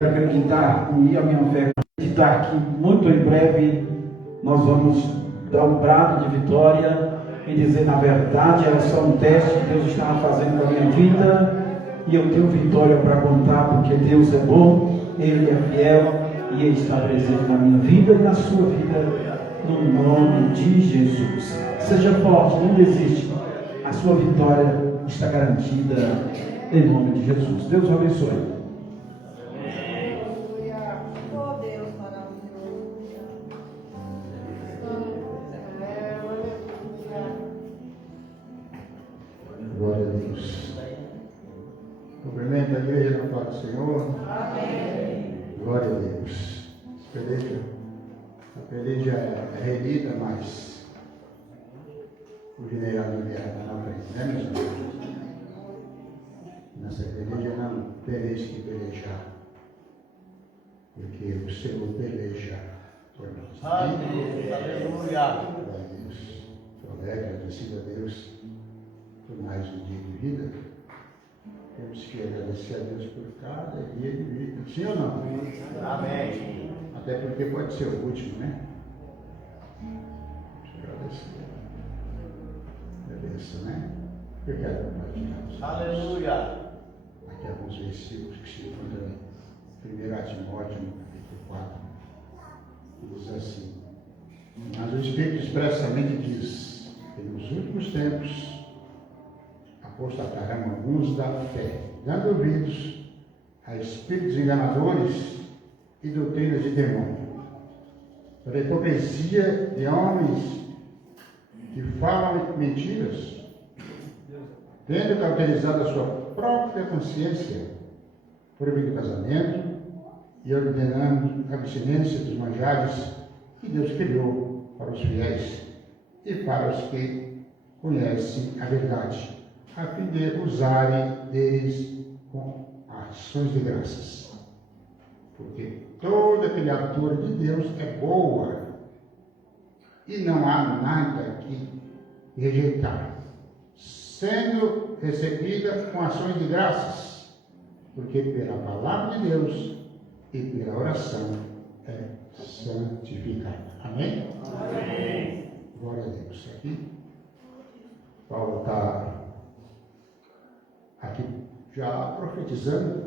Acreditar, unir a minha fé, acreditar que muito em breve nós vamos dar um brado de vitória e dizer, na verdade, era só um teste que Deus estava fazendo na minha vida e eu tenho vitória para contar, porque Deus é bom, Ele é fiel e Ele está presente na minha vida e na sua vida, no nome de Jesus. Seja forte, não desiste, a sua vitória está garantida em nome de Jesus. Deus abençoe. Glória a Deus. Cumprimento a igreja na paz do Senhor. Amém. Glória a Deus. A peleja é renhida, mas o general não vier na frente, né, meus amigos? Nessa peleja não tereis que pelejar, porque o Senhor peleja por nós. Amém. Aleluia. Glória a Deus. Estou alegre, agradecido a Deus por mais um dia de vida. Temos que agradecer a Deus por cada dia de vida. Sim ou não? Amém. Até porque pode ser o último, né? Deixa eu agradecer. Beleza, né? Eu quero compartilhar. Aleluia. Aqui alguns versículos que se encontram em 1 Timóteo, no capítulo 4. Diz assim: mas o Espírito expressamente diz que nos últimos tempos apostatarão alguns da fé, dando ouvidos a espíritos enganadores e doutrinas de demônio, pela hipocrisia de homens que falam mentiras, tendo cauterizado a sua própria consciência, proibindo o casamento e ordenando a abstinência dos manjares que Deus criou para os fiéis e para os que conhecem a verdade, a fim de usarem deles com ações de graças. Porque toda criatura de Deus é boa e não há nada que rejeitar, sendo recebida com ações de graças, porque pela palavra de Deus e pela oração é santificada. Amém? Amém. Glória a Deus. Aqui, Paulo está aqui já profetizando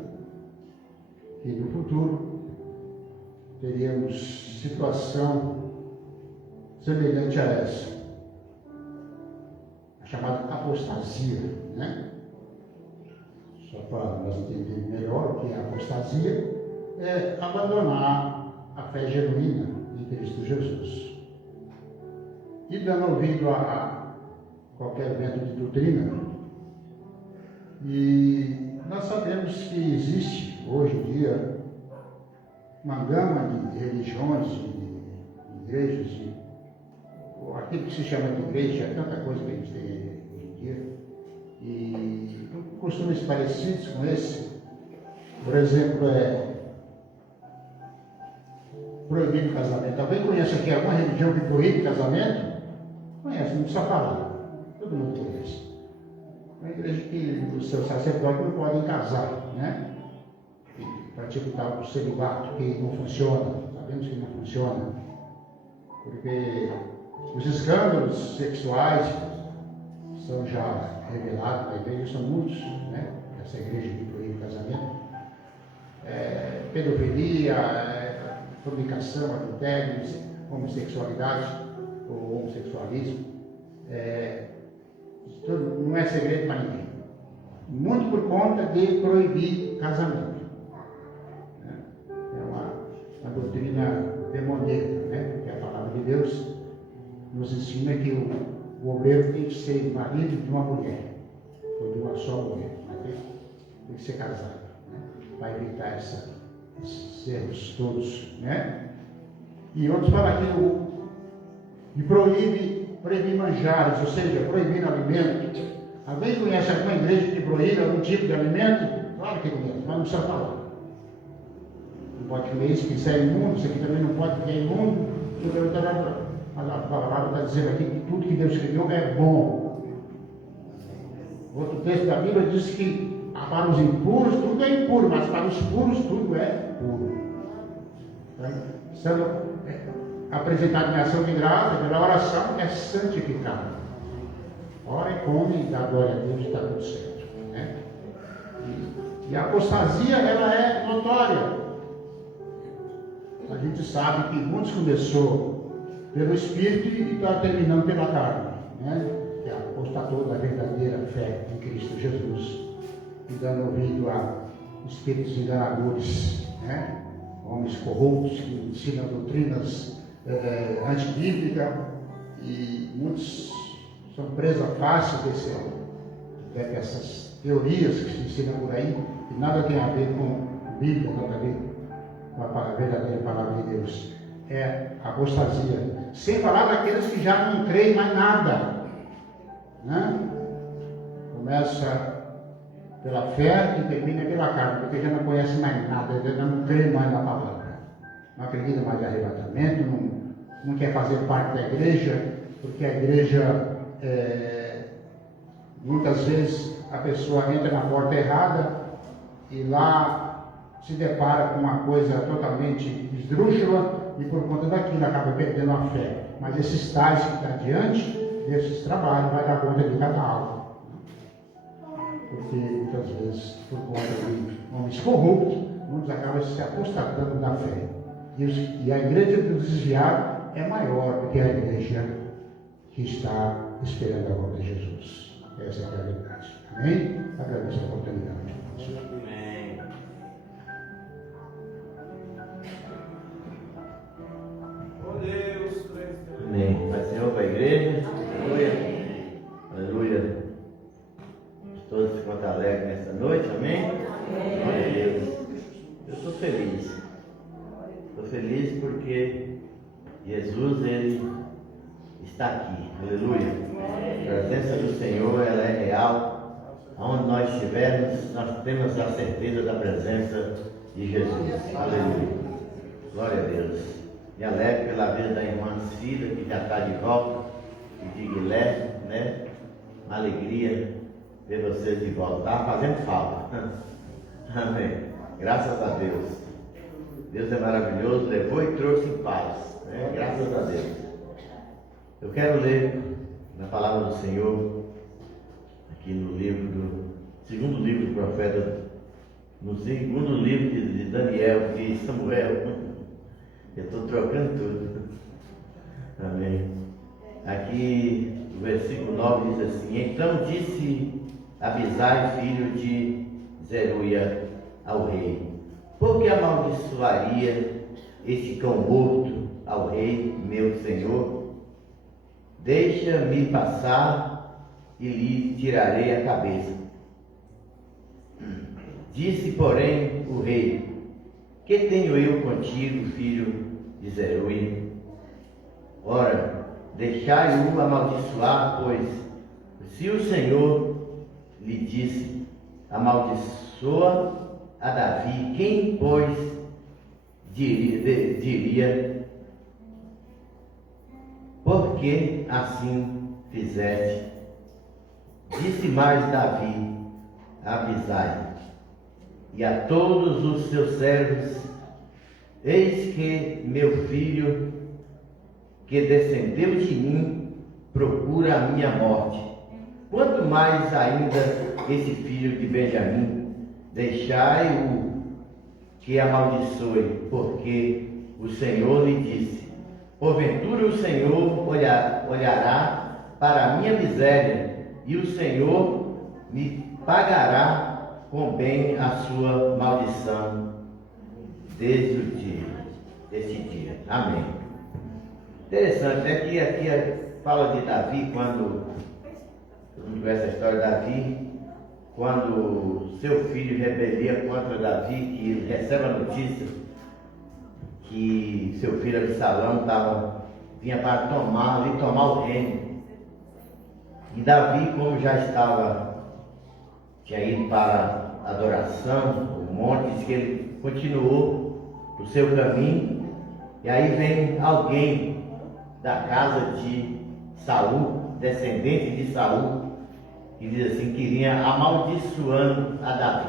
que no futuro teríamos situação semelhante a essa, a chamada apostasia, né? Só para nós entendermos melhor o que é apostasia, é abandonar a fé genuína em Cristo Jesus e dando ouvido a qualquer vento de doutrina. E nós sabemos que existe hoje em dia uma gama de religiões, de igrejas, aquilo que se chama de igreja, é tanta coisa que a gente tem hoje em dia, e costumes parecidos com esse, por exemplo, proibir o casamento. Alguém conhece aqui alguma religião que proíbe casamento? Conhece, não precisa falar, todo mundo conhece. Uma igreja que os seus sacerdotes não podem casar, né? Pratica o tal do celibato, que não funciona, sabemos que não funciona, porque os escândalos sexuais são já revelados na igreja, são muitos, né? Essa igreja que proíbe o casamento, pedofilia, fornicação, adultério, homossexualidade ou homossexualismo, não é segredo para ninguém. Muito por conta de proibir casamento. É uma doutrina demoníaca, né? Porque a palavra de Deus nos ensina que o obreiro tem que ser marido de uma mulher, ou de uma só mulher, né? Tem que ser casado, né? Para evitar esses erros todos, né? E outros falam que proibir manjares, ou seja, proibir alimento. Alguém conhece alguma igreja que proíbe algum tipo de alimento? Claro que conhece, mas não precisa falar. Não pode comer isso, que isso é imundo, isso aqui também não pode, porque é imundo. A palavra está dizendo aqui que tudo que Deus criou é bom. Outro texto da Bíblia diz que para os impuros tudo é impuro, mas para os puros tudo é puro. sendo apresentado em ação de graça, pela oração, é santificado. Ora e come, dá glória a Deus e está tudo certo. Né? E a apostasia, ela é notória. A gente sabe que muitos começou pelo Espírito e está terminando pela carne. Né? Que apostatou da verdadeira fé em Cristo Jesus. E dando ouvido a espíritos enganadores, né? Homens corruptos que ensinam doutrinas antibíblicas, e muitos são presa fácil dessas teorias que se ensinam por aí, que nada tem a ver com Bíblia, nada a ver com a verdadeira palavra de Deus. É apostasia. Sem falar daqueles que já não creem mais nada. Né? Começa pela fé e termina pela carne, porque já não conhece mais nada, já não crê mais na palavra. Não acredita mais em arrebatamento, não quer fazer parte da igreja, porque a igreja, muitas vezes, a pessoa entra na porta errada e lá se depara com uma coisa totalmente esdrúxula e por conta daquilo acaba perdendo a fé. Mas esses tais que estão diante desses trabalhos vai dar conta de cada algo. Porque muitas vezes, por conta de homens corruptos, muitos acabam se apostatando da fé. E a igreja do desviado é maior do que a igreja que está esperando a volta de Jesus. Essa é a realidade. Amém? Agradeço a oportunidade. Amém. Oh Deus, Amém. Pai Senhor, para a igreja. Aleluia. Aleluia. Todos se encontram alegres nessa noite, amém? Glória a Deus. Eu estou feliz. Estou feliz porque Jesus, Ele está aqui. Aleluia. A presença do Senhor, ela é real. Aonde nós estivermos, nós temos a certeza da presença de Jesus. Aleluia. Glória a Deus. Me alegro pela vida da irmã Cida, que já está de volta, e de Guilherme, né? Uma alegria ver vocês de volta. Estava fazendo falta. Amém. Graças a Deus. Deus é maravilhoso, levou e trouxe em paz. Né? Graças a Deus. Eu quero ler na palavra do Senhor, aqui no segundo livro do profeta, no segundo livro de Daniel, de Samuel. Eu estou trocando tudo. Amém. Aqui o versículo 9 diz assim: Então disse Abisai, filho de Zeruia, ao rei: Por que amaldiçoaria este cão morto ao rei, meu senhor? Deixa-me passar e lhe tirarei a cabeça. Disse, porém, o rei: Que tenho eu contigo, filho de Zeruia? Ora, deixai-o amaldiçoar, pois se o Senhor lhe disse: amaldiçoa a Davi, quem, pois, diria, por que assim fizeste? Disse mais Davi a Abisai e a todos os seus servos: Eis que meu filho, que descendeu de mim, procura a minha morte. Quanto mais ainda esse filho de Benjamim, deixai-o que amaldiçoe, porque o Senhor lhe disse: porventura o Senhor olhará para a minha miséria, e o Senhor me pagará com bem a sua maldição desde esse dia. Amém. Interessante, é que aqui fala de Davi, quando todo mundo conhece a história de Davi, quando seu filho rebelia contra Davi, que ele recebe a notícia que seu filho Absalão vinha para tomar o reino. E Davi, como já tinha ido para a adoração, o monte, diz que ele continuou o seu caminho, e aí vem alguém da casa de Saul, descendente de Saul, que diz assim, que vinha amaldiçoando a Davi.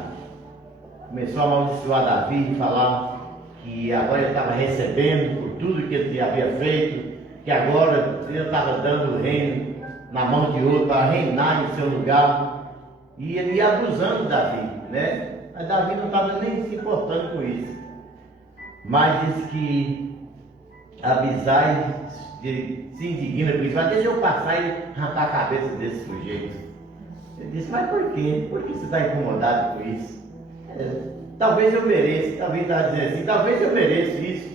Começou a amaldiçoar Davi e falar que que agora ele estava recebendo por tudo que ele havia feito, que agora ele estava dando o reino na mão de outro para reinar em seu lugar, e ele ia abusando de Davi, né? Mas Davi não estava nem se importando com isso. Mas diz que Abisai se indigna com isso, mas deixa eu passar e arrancar a cabeça desse sujeito. Ele disse, mas por quê? Por que você está incomodado com isso? Talvez eu mereça, talvez está dizendo assim, talvez eu mereça isso.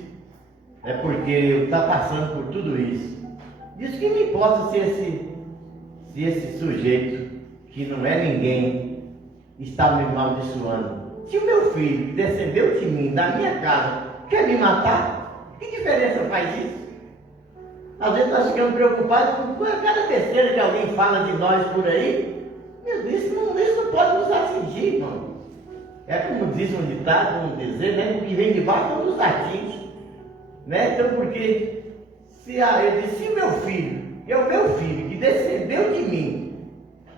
É porque eu estou passando por tudo isso. Diz que me importa se esse sujeito, que não é ninguém, está me amaldiçoando. Se o meu filho, que descendeu de mim, da minha casa, quer me matar, que diferença faz isso? Às vezes nós ficamos preocupados com cada besteira que alguém fala de nós por aí. Isso não pode nos atingir, irmão. É como diz um ditado, vamos dizer, né? O que vem de baixo não nos atinge. Né? Então, porque se o meu filho, é o meu filho que descendeu de mim,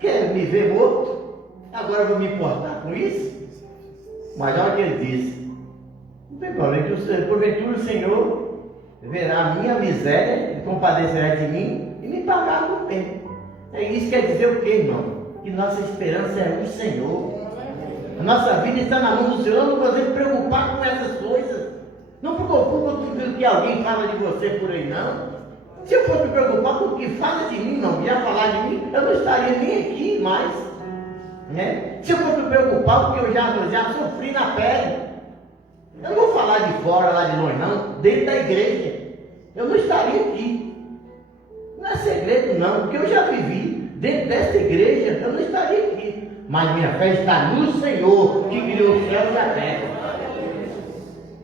quer me ver morto, agora eu vou me importar com isso? Mas olha o que ele disse: não tem problema, que porventura o Senhor verá a minha miséria e compadecerá de mim e me pagar com tempo. Isso quer dizer o que, irmão? Que nossa esperança é o Senhor. A nossa vida está na mão do Senhor. Não podemos nos preocupar com essas coisas. Não preocupa com o que alguém fala de você por aí, não. Se eu fosse me preocupar com o que fala de mim, não ia falar de mim, eu não estaria nem aqui mais, né? Se eu fosse me preocupar com o que eu já sofri na pele, eu não vou falar de fora, lá de longe, não, dentro da igreja, eu não estaria aqui. Não é segredo, não, porque eu já vivi dentro dessa igreja, eu não estaria aqui. Mas minha fé está no Senhor, que criou o céu e a terra,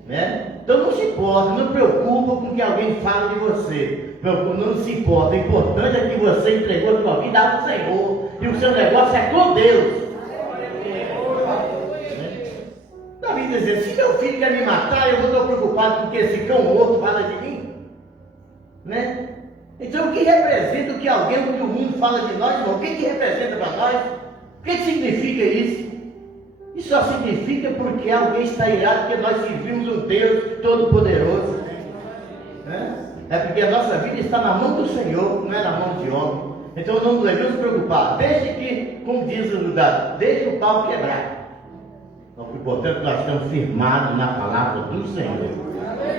né? Então não se importa, não preocupa com o que alguém fala de você. Não se importa, o importante é que você entregou a sua vida ao Senhor, e o seu negócio é com Deus. Davi dizendo, se meu filho quer me matar, eu não estou preocupado com o que esse cão morto fala de mim, né? Então o que representa o que alguém do mundo fala de nós, irmão? O que representa para nós? O que significa isso? Isso só significa porque alguém está irado, porque nós servimos um Deus Todo-Poderoso, né? É porque a nossa vida está na mão do Senhor, não é na mão de homem. Então não devemos nos preocupar, desde que, como diz o lugar, deixe o pau quebrar. Então, portanto, nós estamos firmados na palavra do Senhor.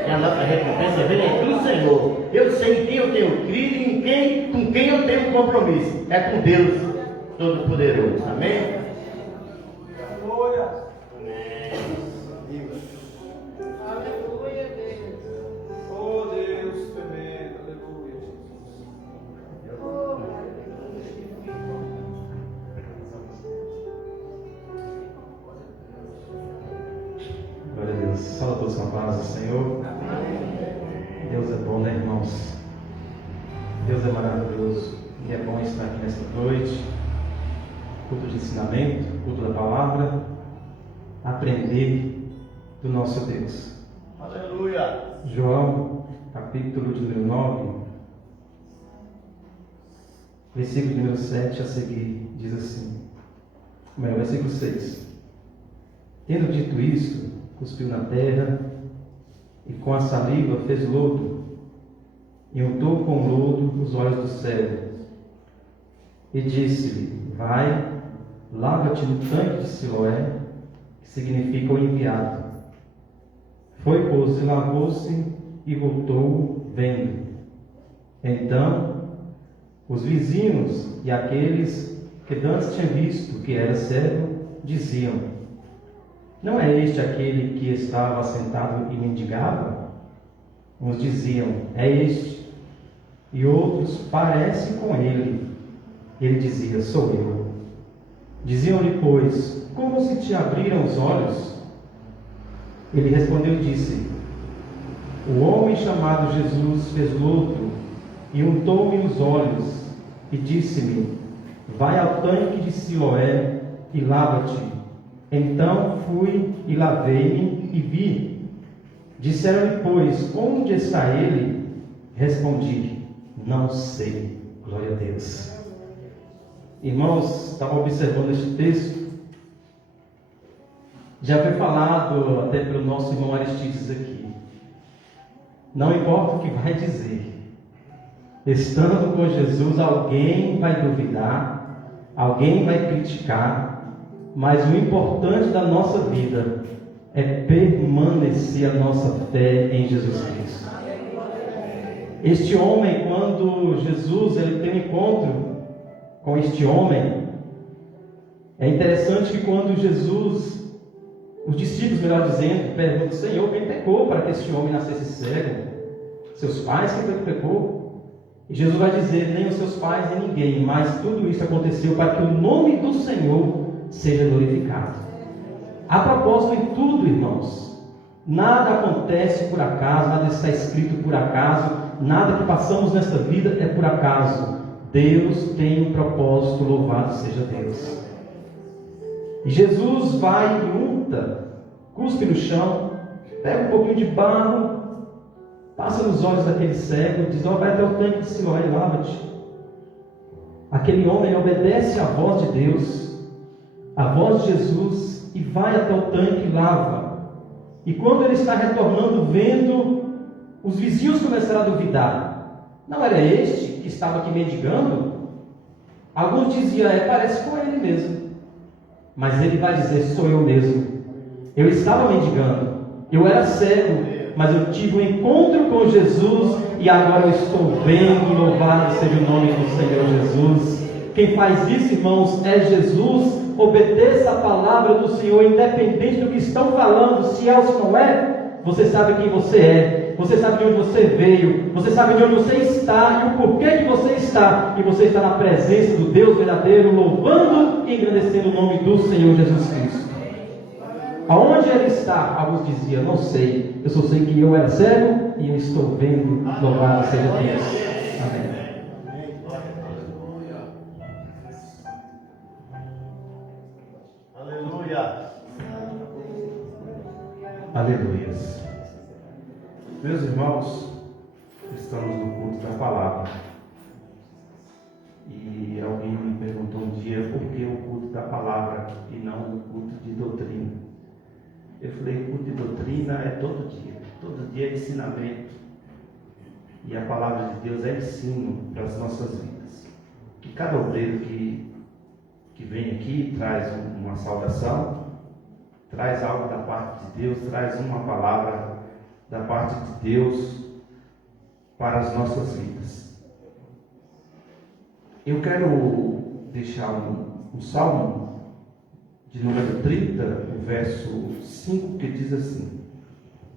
E a nossa recompensa vem do Senhor. Eu sei em quem eu tenho crido e com quem eu tenho compromisso. É com Deus Todo-Poderoso. Amém? Aleluia. Oh Deus tremendo. Aleluia. Glória a Deus. Fala todos com a paz do Senhor. Deus é bom, né, irmãos? Deus é maravilhoso. E é bom estar aqui nesta noite. Culto de ensinamento, culto da palavra. Aprender do nosso Deus. Aleluia. João, capítulo de número 9, versículo de número 7 a seguir, diz assim. Versículo 6. Tendo dito isto, cuspiu na terra, e com a saliva fez lodo, e untou com lodo os olhos do cego, e disse-lhe: vai, lava-te no tanque de Siloé, que significa o enviado. Foi, pois, e lavou-se, e voltou vendo. Então, os vizinhos e aqueles que dantes tinham visto que era cego, diziam: não é este aquele que estava sentado e mendigava? Uns diziam: é este. E outros: parece com ele. Ele dizia: sou eu. Diziam-lhe, pois: como se te abriram os olhos? Ele respondeu e disse: o homem chamado Jesus fez lodo e untou-me os olhos e disse-me: vai ao tanque de Siloé e lava-te. Então fui e lavei-me e vi. Disseram-lhe, pois: onde está ele? Respondi: não sei. Glória a Deus. Irmãos, estava observando este texto Já foi falado até pelo nosso irmão Aristides aqui. Não importa o que vai dizer. Estando com Jesus, alguém vai duvidar, alguém vai criticar, mas o importante da nossa vida é permanecer a nossa fé em Jesus Cristo. Este homem, quando Jesus ele tem um encontro com este homem, é interessante que quando Jesus, os discípulos, melhor dizendo, perguntam: Senhor, quem pecou para que este homem nascesse cego? Seus pais? Quem foi que pecou? E Jesus vai dizer: nem os seus pais, nem ninguém, mas tudo isso aconteceu para que o nome do Senhor seja glorificado. A propósito, em tudo, irmãos, nada acontece por acaso, nada está escrito por acaso, nada que passamos nesta vida é por acaso. Deus tem um propósito, louvado seja Deus. E Jesus vai e unta, cuspe no chão, pega um pouquinho de barro, passa nos olhos daquele cego, diz: vai até o tanque de Siloé e lava-te. Aquele homem obedece à voz de Deus, à voz de Jesus, e vai até o tanque e lava. E quando ele está retornando, vendo, os vizinhos começaram a duvidar: não era este que estava aqui mendigando? Alguns diziam: parece com ele mesmo. Mas ele vai dizer: sou eu mesmo. Eu estava mendigando, eu era cego, mas eu tive um encontro com Jesus e agora eu estou bem, e louvado seja o nome do Senhor Jesus. Quem faz isso, irmãos, é Jesus. Obedeça a palavra do Senhor, independente do que estão falando, se é ou se não é. Você sabe quem você é, você sabe de onde você veio, você sabe de onde você está e o porquê que você está, e você está na presença do Deus verdadeiro, louvando e engrandecendo o nome do Senhor Jesus Cristo. Aonde ele está? Alguns diziam: não sei, eu só sei que eu era cego e eu estou vendo, louvado seja Deus. Amém. Aleluia. Aleluias. Meus irmãos, estamos no culto da palavra. E alguém me perguntou um dia por que o culto da palavra e não o culto de doutrina. Eu falei: culto de doutrina é todo dia é ensinamento. E a palavra de Deus é ensino para as nossas vidas. E cada obreiro que vem aqui traz uma saudação, traz algo da parte de Deus, traz uma palavra da parte de Deus para as nossas vidas. Eu quero deixar um salmo de número 30, o verso 5, que diz assim: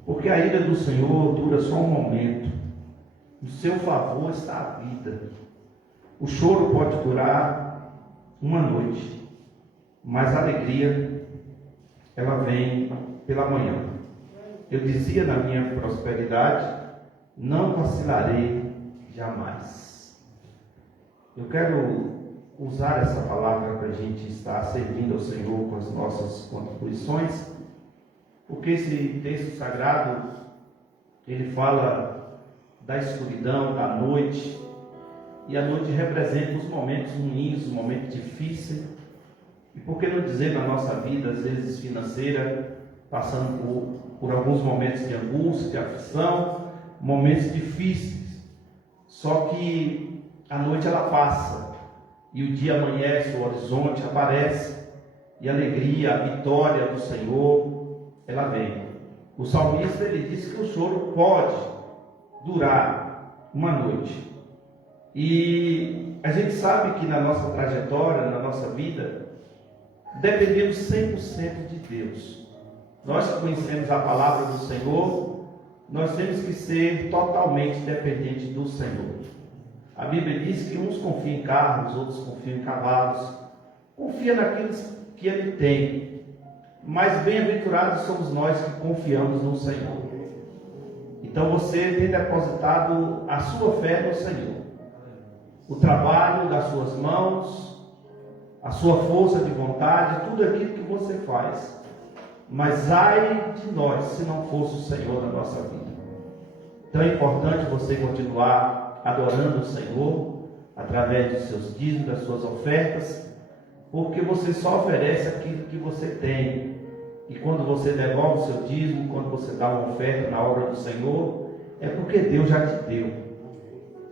porque a ira do Senhor dura só um momento, no seu favor está a vida. O choro pode durar uma noite, mas a alegria, ela vem pela manhã. Eu dizia na minha prosperidade: não vacilarei jamais. Eu quero usar essa palavra para a gente estar servindo ao Senhor com as nossas contribuições, porque esse texto sagrado, ele fala da escuridão, da noite, e a noite representa os momentos ruins, os momentos difíceis, e por que não dizer na nossa vida, às vezes financeira, passando por alguns momentos de angústia, de aflição, momentos difíceis. Só que a noite ela passa, e o dia amanhece, o horizonte aparece, e a alegria, a vitória do Senhor, ela vem. O salmista, ele diz que o choro pode durar uma noite. E a gente sabe que na nossa trajetória, na nossa vida, dependemos 100% de Deus. Nós que conhecemos a palavra do Senhor, nós temos que ser totalmente dependentes do Senhor. A Bíblia diz que uns confiam em carros, outros confiam em cavalos. Confia naquilo que ele tem. Mas bem-aventurados somos nós que confiamos no Senhor. Então você tem depositado a sua fé no Senhor. O trabalho das suas mãos, a sua força de vontade, tudo aquilo que você faz. Mas ai de nós se não fosse o Senhor na nossa vida. Então é importante você continuar adorando o Senhor através dos seus dízimos, das suas ofertas, porque você só oferece aquilo que você tem. E quando você devolve o seu dízimo, quando você dá uma oferta na obra do Senhor, é porque Deus já te deu.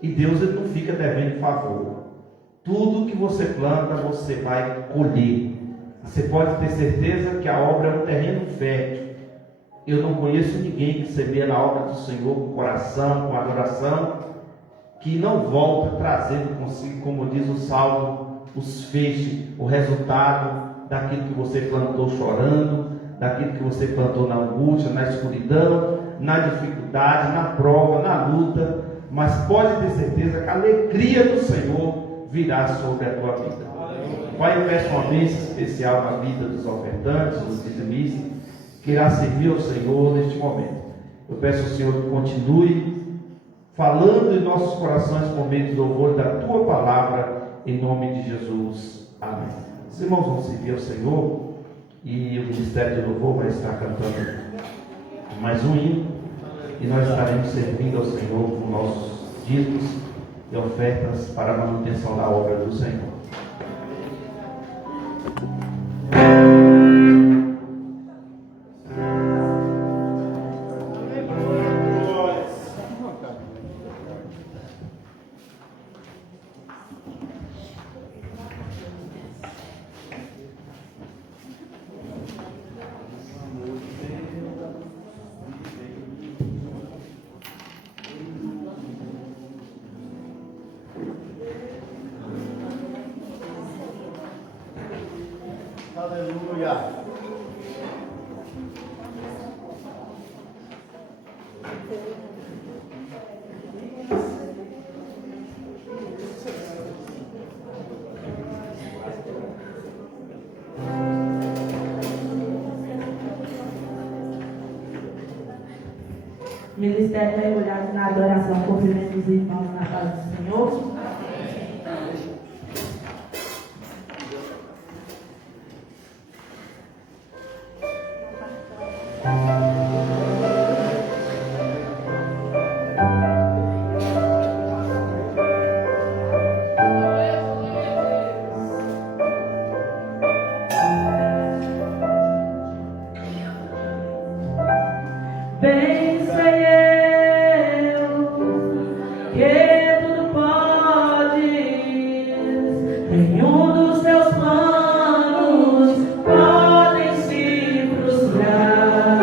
E Deus ele não fica devendo favor. Tudo que você planta, você vai colher. Você pode ter certeza que a obra é um terreno fértil. Eu não conheço ninguém que semeia na obra do Senhor com coração, com adoração, que não volta trazendo consigo, como diz o Salmo, os feixes, o resultado daquilo que você plantou chorando, daquilo que você plantou na angústia, na escuridão, na dificuldade, na prova, na luta. Mas pode ter certeza que a alegria do Senhor virá sobre a tua vida. Pai, eu peço uma bênção especial na vida dos ofertantes, dos dizimistas, que irá servir ao Senhor neste momento. Eu peço ao Senhor que continue falando em nossos corações por meio do louvor da tua palavra, em nome de Jesus. Amém. Os irmãos vão servir ao Senhor e o Ministério de Louvor vai estar cantando mais um hino e nós estaremos servindo ao Senhor com nossos dízimos e ofertas para a manutenção da obra do Senhor. Aleluia. Ministério mergulhado na adoração, cumprimento os irmãos na paz do Senhor. Bem sei eu que tudo podes, nenhum dos teus planos podem se frustrar.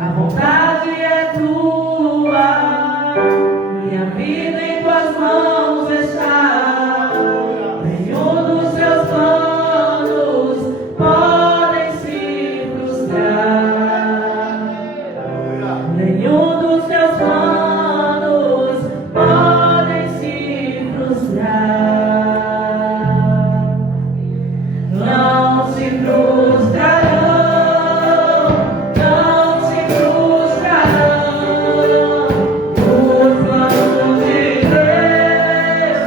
A vontade é tua, minha vida em tuas mãos está. Nenhum dos teus planos podem se frustrar. Nenhum dos teus planos podem se frustrar. Não se frustrarão, não se frustrarão. Os planos de Deus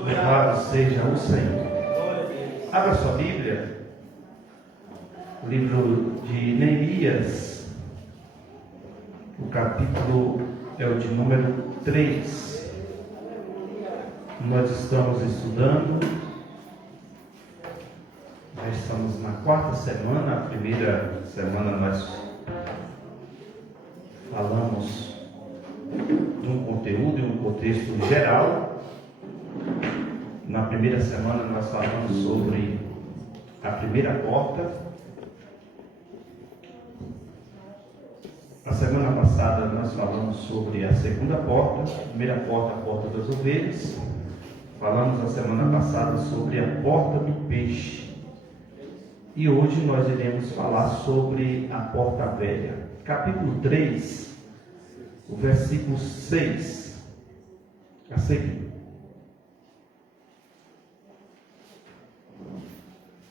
Louvado seja o Senhor. Abra sua Bíblia, o livro de Neemias, o capítulo é o de número 3. Nós estamos estudando, nós estamos na 4ª semana. A primeira semana nós falamos de um conteúdo e um contexto geral. Na primeira semana nós falamos sobre a primeira porta. Na semana passada nós falamos sobre a segunda porta, a primeira porta, a porta das ovelhas. Falamos na semana passada sobre a porta do peixe. E hoje nós iremos falar sobre a porta velha. Capítulo 3, o versículo 6 a seguir.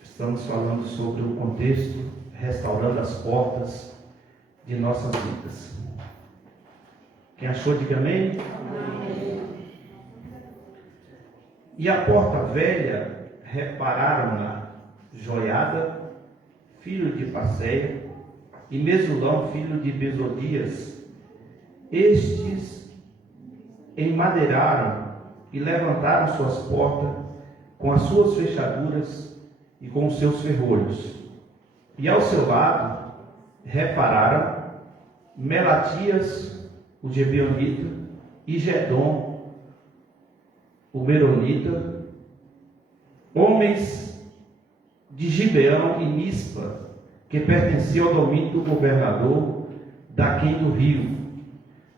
Estamos falando sobre o contexto, restaurando as portas de nossas vidas. Quem achou, diga amém. Amém. E a porta velha repararam-na Joiada, filho de Passeia, e Mesulão, filho de Besodias. Estes enmadeiraram e levantaram suas portas com as suas fechaduras e com os seus ferrolhos. E ao seu lado repararam Melatias, o Gebeonita, e Gedom, o Meronita, homens de Gibeão e Mispa, que pertenciam ao domínio do governador daquém do rio.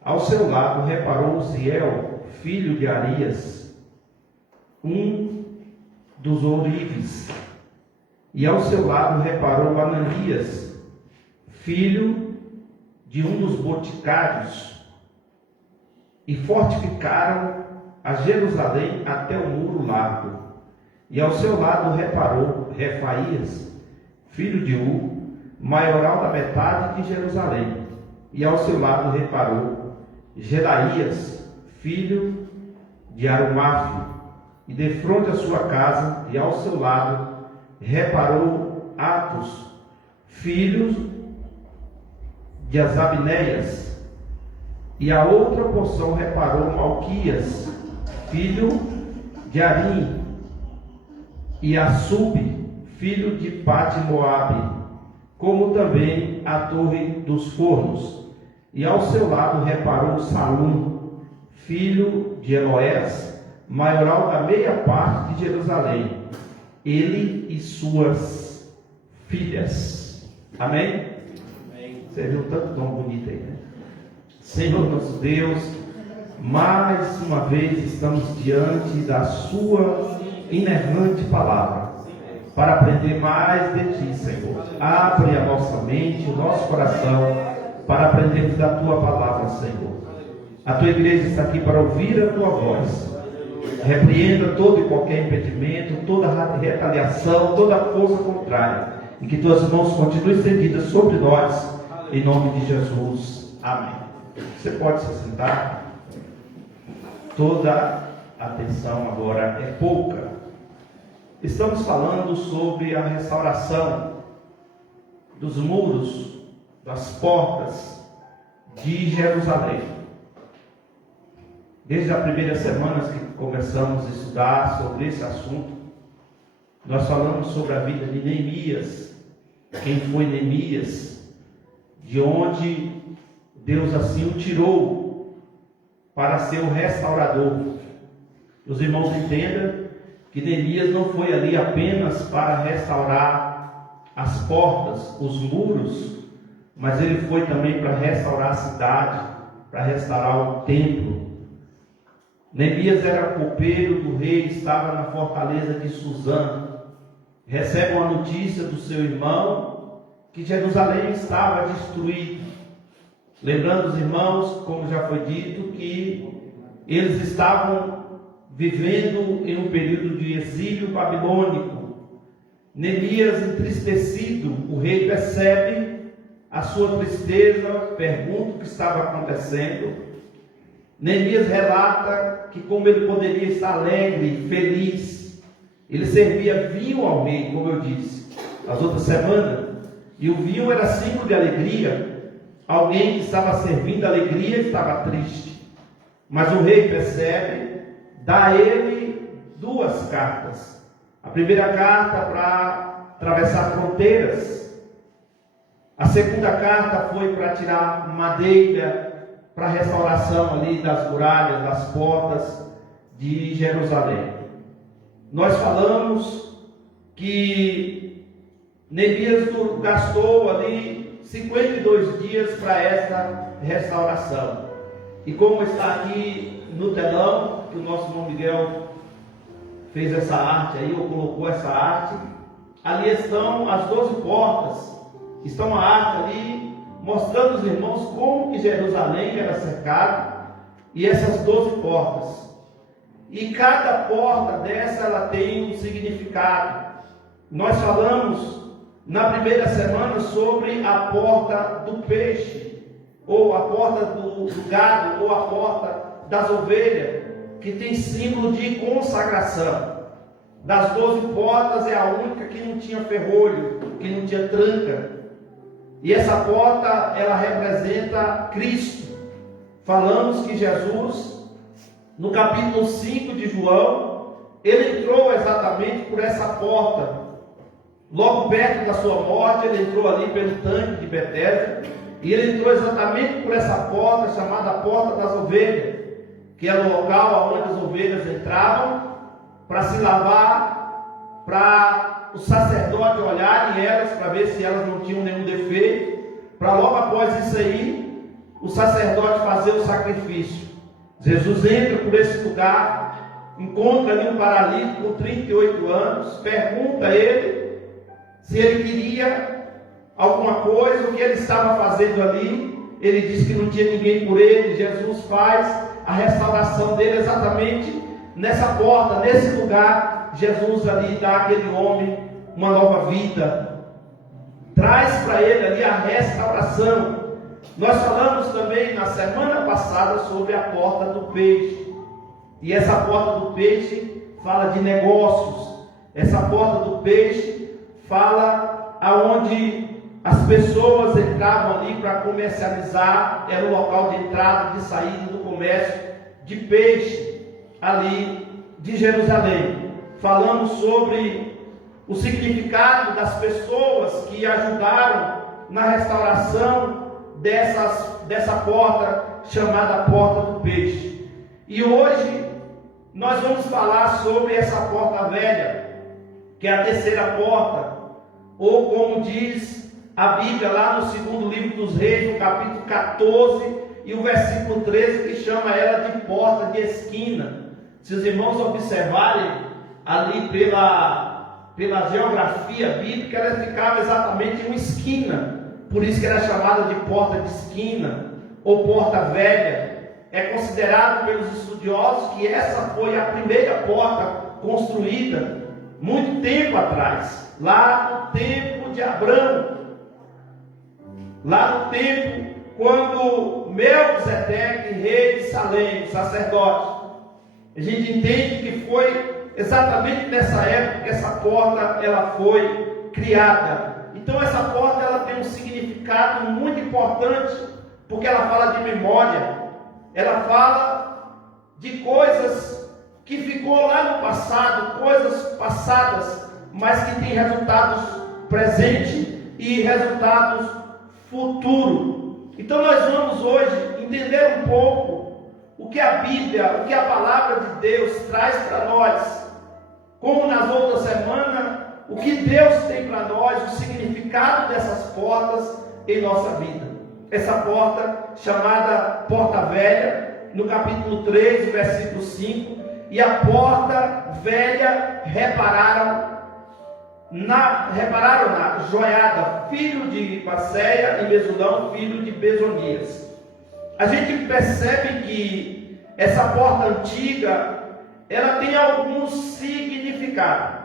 Ao seu lado reparou Uziel, filho de Arias, um dos ourives. E ao seu lado reparou Ananias, filho de um dos boticários, e fortificaram a Jerusalém até o muro largo. E ao seu lado reparou Refaías, filho de maioral da metade de Jerusalém. E ao seu lado reparou Gedaías, filho de Arumafe, e defronte a sua casa, e ao seu lado reparou Atos, filho de Asabneias, e a outra porção reparou Malquias, filho de Arim, e Assub, filho de Pate-Moabe, como também a torre dos fornos. E ao seu lado reparou Salum, filho de Eloés, maioral da meia parte de Jerusalém, ele e suas filhas. Amém? Amém. Você viu tanto dom bonito aí, né? Senhor nosso Deus, mais uma vez estamos diante da sua inerrante palavra, para aprender mais de Ti, Senhor. Abre a nossa mente, o nosso coração, para aprendermos da Tua palavra, Senhor. A Tua igreja está aqui para ouvir a Tua voz. Repreenda todo e qualquer impedimento, toda retaliação, toda força contrária, e que Tuas mãos continuem estendidas sobre nós, em nome de Jesus. Amém. Você pode se sentar. Toda atenção agora é pouca. Estamos falando sobre a restauração dos muros, das portas de Jerusalém. Desde as primeiras semanas que começamos a estudar sobre esse assunto, nós falamos sobre a vida de Neemias, quem foi Neemias, de onde Deus assim o tirou para ser o restaurador. Os irmãos entendam que Neemias não foi ali apenas para restaurar as portas, os muros, mas ele foi também para restaurar a cidade, para restaurar o templo. Neemias era copeiro do rei, estava na fortaleza de Suzã. Recebe uma notícia do seu irmão que Jerusalém estava destruída. Lembrando os irmãos, como já foi dito, que eles estavam vivendo em um período de exílio babilônico. Neemias, entristecido, o rei percebe a sua tristeza, pergunta o que estava acontecendo. Neemias relata que como ele poderia estar alegre, feliz, ele servia vinho ao rei, como eu disse as outras semanas, e o vinho era símbolo de alegria. Alguém que estava servindo alegria estava triste, mas o rei percebe, dá a ele 2 cartas. A primeira carta para atravessar fronteiras, a segunda carta foi para tirar madeira para a restauração ali das muralhas, das portas de Jerusalém. Nós falamos que Neemias gastou ali 52 dias para essa restauração. E como está aqui no telão, que o nosso irmão Miguel fez essa arte aí, ou colocou essa arte, ali estão as 12 portas, estão a arte ali, mostrando aos irmãos como que Jerusalém era cercado, e essas 12 portas. E cada porta dessa, ela tem um significado. Nós falamos na primeira semana sobre a porta do peixe, ou a porta do gado, ou a porta das ovelhas, que tem símbolo de consagração. Das 12 portas é a única que não tinha ferrolho, que não tinha tranca. E essa porta, ela representa Cristo. Falamos que Jesus, no capítulo 5 de João, ele entrou exatamente por essa porta. Logo perto da sua morte, ele entrou ali pelo tanque de Betesda, e ele entrou exatamente por essa porta, chamada Porta das Ovelhas, que era o local onde as ovelhas entravam para se lavar, para o sacerdote olharem elas, para ver se elas não tinham nenhum defeito, para logo após isso aí, o sacerdote fazer o sacrifício. Jesus entra por esse lugar, encontra ali um paralítico com 38 anos, pergunta a ele se ele queria alguma coisa, o que ele estava fazendo ali. Ele disse que não tinha ninguém por ele. Jesus faz a restauração dele exatamente nessa porta, nesse lugar. Jesus ali dá àquele homem uma nova vida, traz para ele ali a restauração. Nós falamos também na semana passada sobre a porta do peixe, e essa porta do peixe fala de negócios. Essa porta do peixe fala aonde as pessoas entravam ali para comercializar, era o local de entrada e de saída do comércio de peixe ali de Jerusalém. Falamos sobre o significado das pessoas que ajudaram na restauração dessa porta chamada Porta do Peixe. E hoje nós vamos falar sobre essa porta velha, que é a terceira porta, ou como diz a Bíblia lá no segundo livro dos Reis, no capítulo 14 e o versículo 13, que chama ela de porta de esquina. Se os irmãos observarem ali pela geografia bíblica, ela ficava exatamente em uma esquina, por isso que era chamada de porta de esquina ou porta velha. É considerado pelos estudiosos que essa foi a primeira porta construída muito tempo atrás, lá no tempo de Abraão, lá no tempo quando Melquisedeque, rei de Salém, sacerdote. A gente entende que foi exatamente nessa época que essa porta ela foi criada. Então essa porta ela tem um significado muito importante, porque ela fala de memória, ela fala de coisas que ficou lá no passado, coisas passadas, mas que tem resultados presentes e resultados futuros. Então nós vamos hoje entender um pouco o que a Bíblia, o que a palavra de Deus traz para nós, como nas outras semanas, o que Deus tem para nós, o significado dessas portas em nossa vida. Essa porta chamada Porta Velha, no capítulo 3, versículo 5, e a porta velha repararam na Joiada, filho de Passeia, e Mesulão, filho de Bezonias. A gente percebe que essa porta antiga, ela tem alguns significados.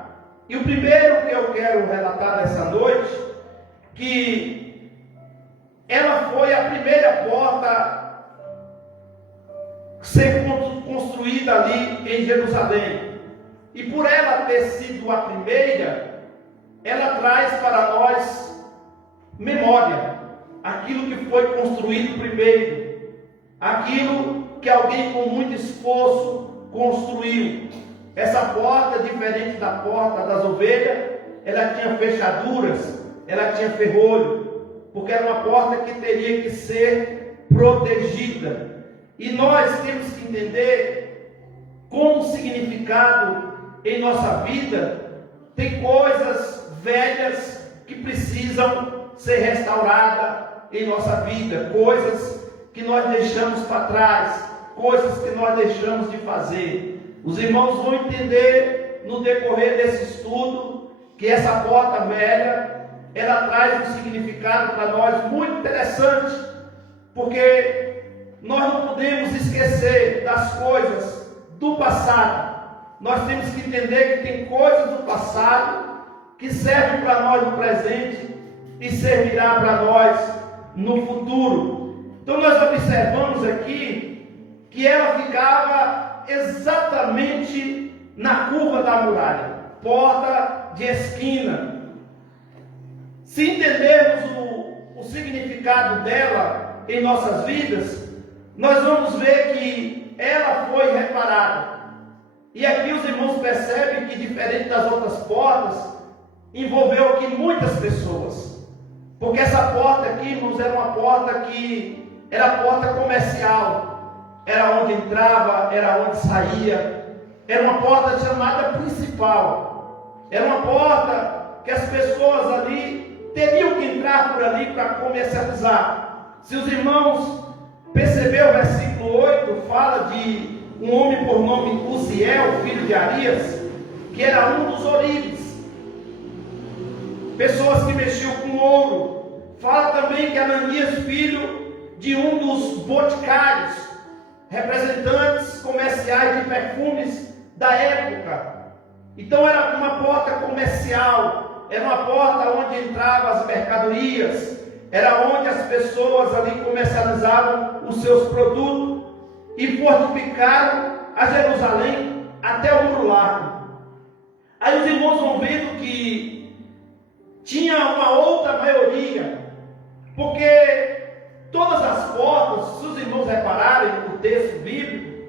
E o primeiro que eu quero relatar nessa noite, que ela foi a primeira porta ser construída ali em Jerusalém. E por ela ter sido a primeira, ela traz para nós memória, aquilo que foi construído primeiro, aquilo que alguém com muito esforço construiu. Essa porta, diferente da porta das ovelhas, ela tinha fechaduras, ela tinha ferrolho, porque era uma porta que teria que ser protegida. E nós temos que entender como significado em nossa vida tem coisas velhas que precisam ser restauradas em nossa vida, coisas que nós deixamos para trás, coisas que nós deixamos de fazer. Os irmãos vão entender no decorrer desse estudo que essa porta velha, ela traz um significado para nós muito interessante, porque nós não podemos esquecer das coisas do passado. Nós temos que entender que tem coisas do passado que servem para nós no presente e servirá para nós no futuro. Então nós observamos aqui que ela ficava exatamente na curva da muralha, porta de esquina. Se entendermos o significado dela em nossas vidas, nós vamos ver que ela foi reparada. E aqui os irmãos percebem que, diferente das outras portas, envolveu aqui muitas pessoas. Porque essa porta aqui, irmãos, era uma porta que era a porta comercial. Era onde entrava, era onde saía. Era uma porta chamada principal. Era uma porta que as pessoas ali teriam que entrar por ali para comercializar. Se os irmãos perceberam, o versículo 8 fala de um homem por nome Uziel, filho de Arias, que era um dos ourives, pessoas que mexiam com ouro. Fala também que Ananias, filho de um dos boticários, representantes comerciais de perfumes da época. Então era uma porta comercial, era uma porta onde entravam as mercadorias, era onde as pessoas ali comercializavam os seus produtos. E fortificaram a Jerusalém até o Muro Largo. Aí os irmãos vão vendo que tinha uma outra maioria, porque todas as portas, se os irmãos repararem no texto bíblico,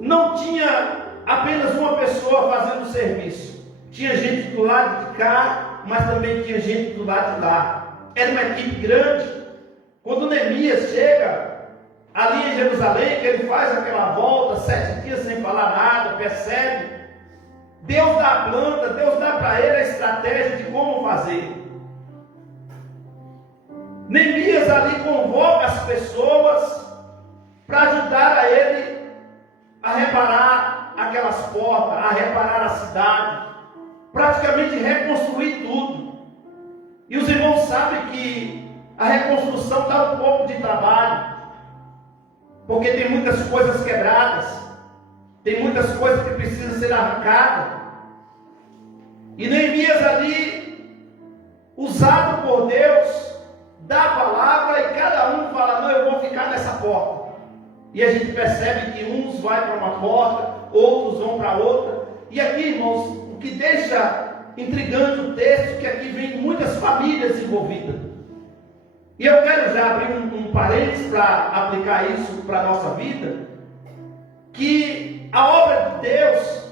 não tinha apenas uma pessoa fazendo o serviço. Tinha gente do lado de cá, mas também tinha gente do lado de lá. Era uma equipe grande. Quando Neemias chega ali em Jerusalém, que ele faz aquela volta, 7 dias sem falar nada, percebe, Deus dá a planta, Deus dá para ele a estratégia de como fazer. Neemias ali convoca as pessoas para ajudar a ele a reparar aquelas portas, a reparar a cidade, praticamente reconstruir tudo. E os irmãos sabem que a reconstrução dá um pouco de trabalho, porque tem muitas coisas quebradas, tem muitas coisas que precisam ser arrancadas. E Neemias ali, usado por Deus, dá a palavra e cada um fala: não, eu vou ficar nessa porta. E a gente percebe que uns vão para uma porta, outros vão para outra. E aqui, irmãos, o que deixa intrigante o texto é que aqui vem muitas famílias envolvidas. E eu quero já abrir um parênteses para aplicar isso para a nossa vida, que a obra de Deus,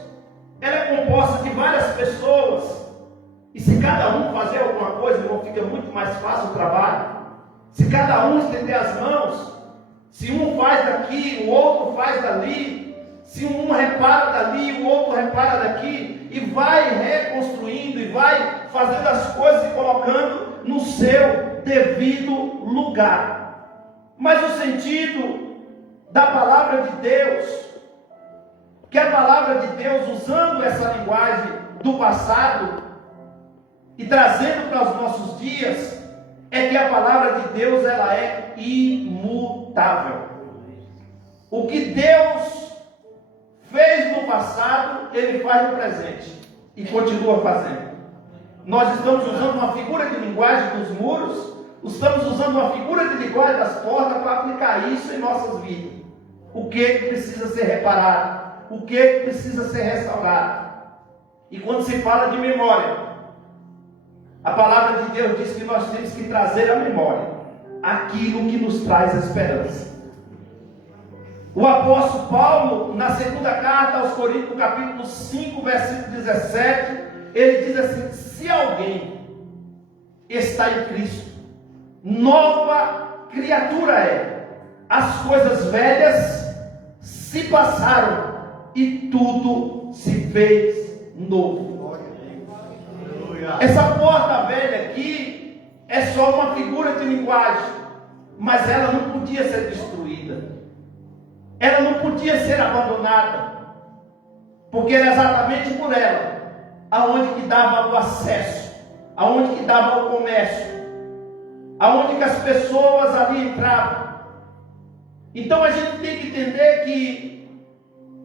ela é composta de várias pessoas, e se cada um fazer alguma coisa, irmão, fica muito mais fácil o trabalho. Se cada um estender as mãos, se um faz daqui, o outro faz dali, se um repara dali, o outro repara daqui, e vai reconstruindo, e vai fazendo as coisas e colocando no seu devido lugar. Mas o sentido da palavra de Deus, que a palavra de Deus, usando essa linguagem do passado e trazendo para os nossos dias, é que a palavra de Deus, ela é imutável. O que Deus fez no passado, Ele faz no presente e continua fazendo. Nós estamos usando uma figura de linguagem dos muros, estamos usando uma figura de linguagem das portas para aplicar isso em nossas vidas. o que precisa ser reparado, o que precisa ser restaurado. E quando se fala de memória, a palavra de Deus diz que nós temos que trazer à memória aquilo que nos traz esperança. O apóstolo Paulo, na segunda carta aos Coríntios, capítulo 5, versículo 17, ele diz assim: se alguém está em Cristo, nova criatura é. As coisas velhas se passaram e tudo se fez novo. Essa porta velha aqui é só uma figura de linguagem, mas ela não podia ser destruída. Ela não podia ser abandonada, porque era exatamente por ela aonde que dava o acesso, aonde que dava o comércio, aonde que as pessoas ali entravam. Então a gente tem que entender que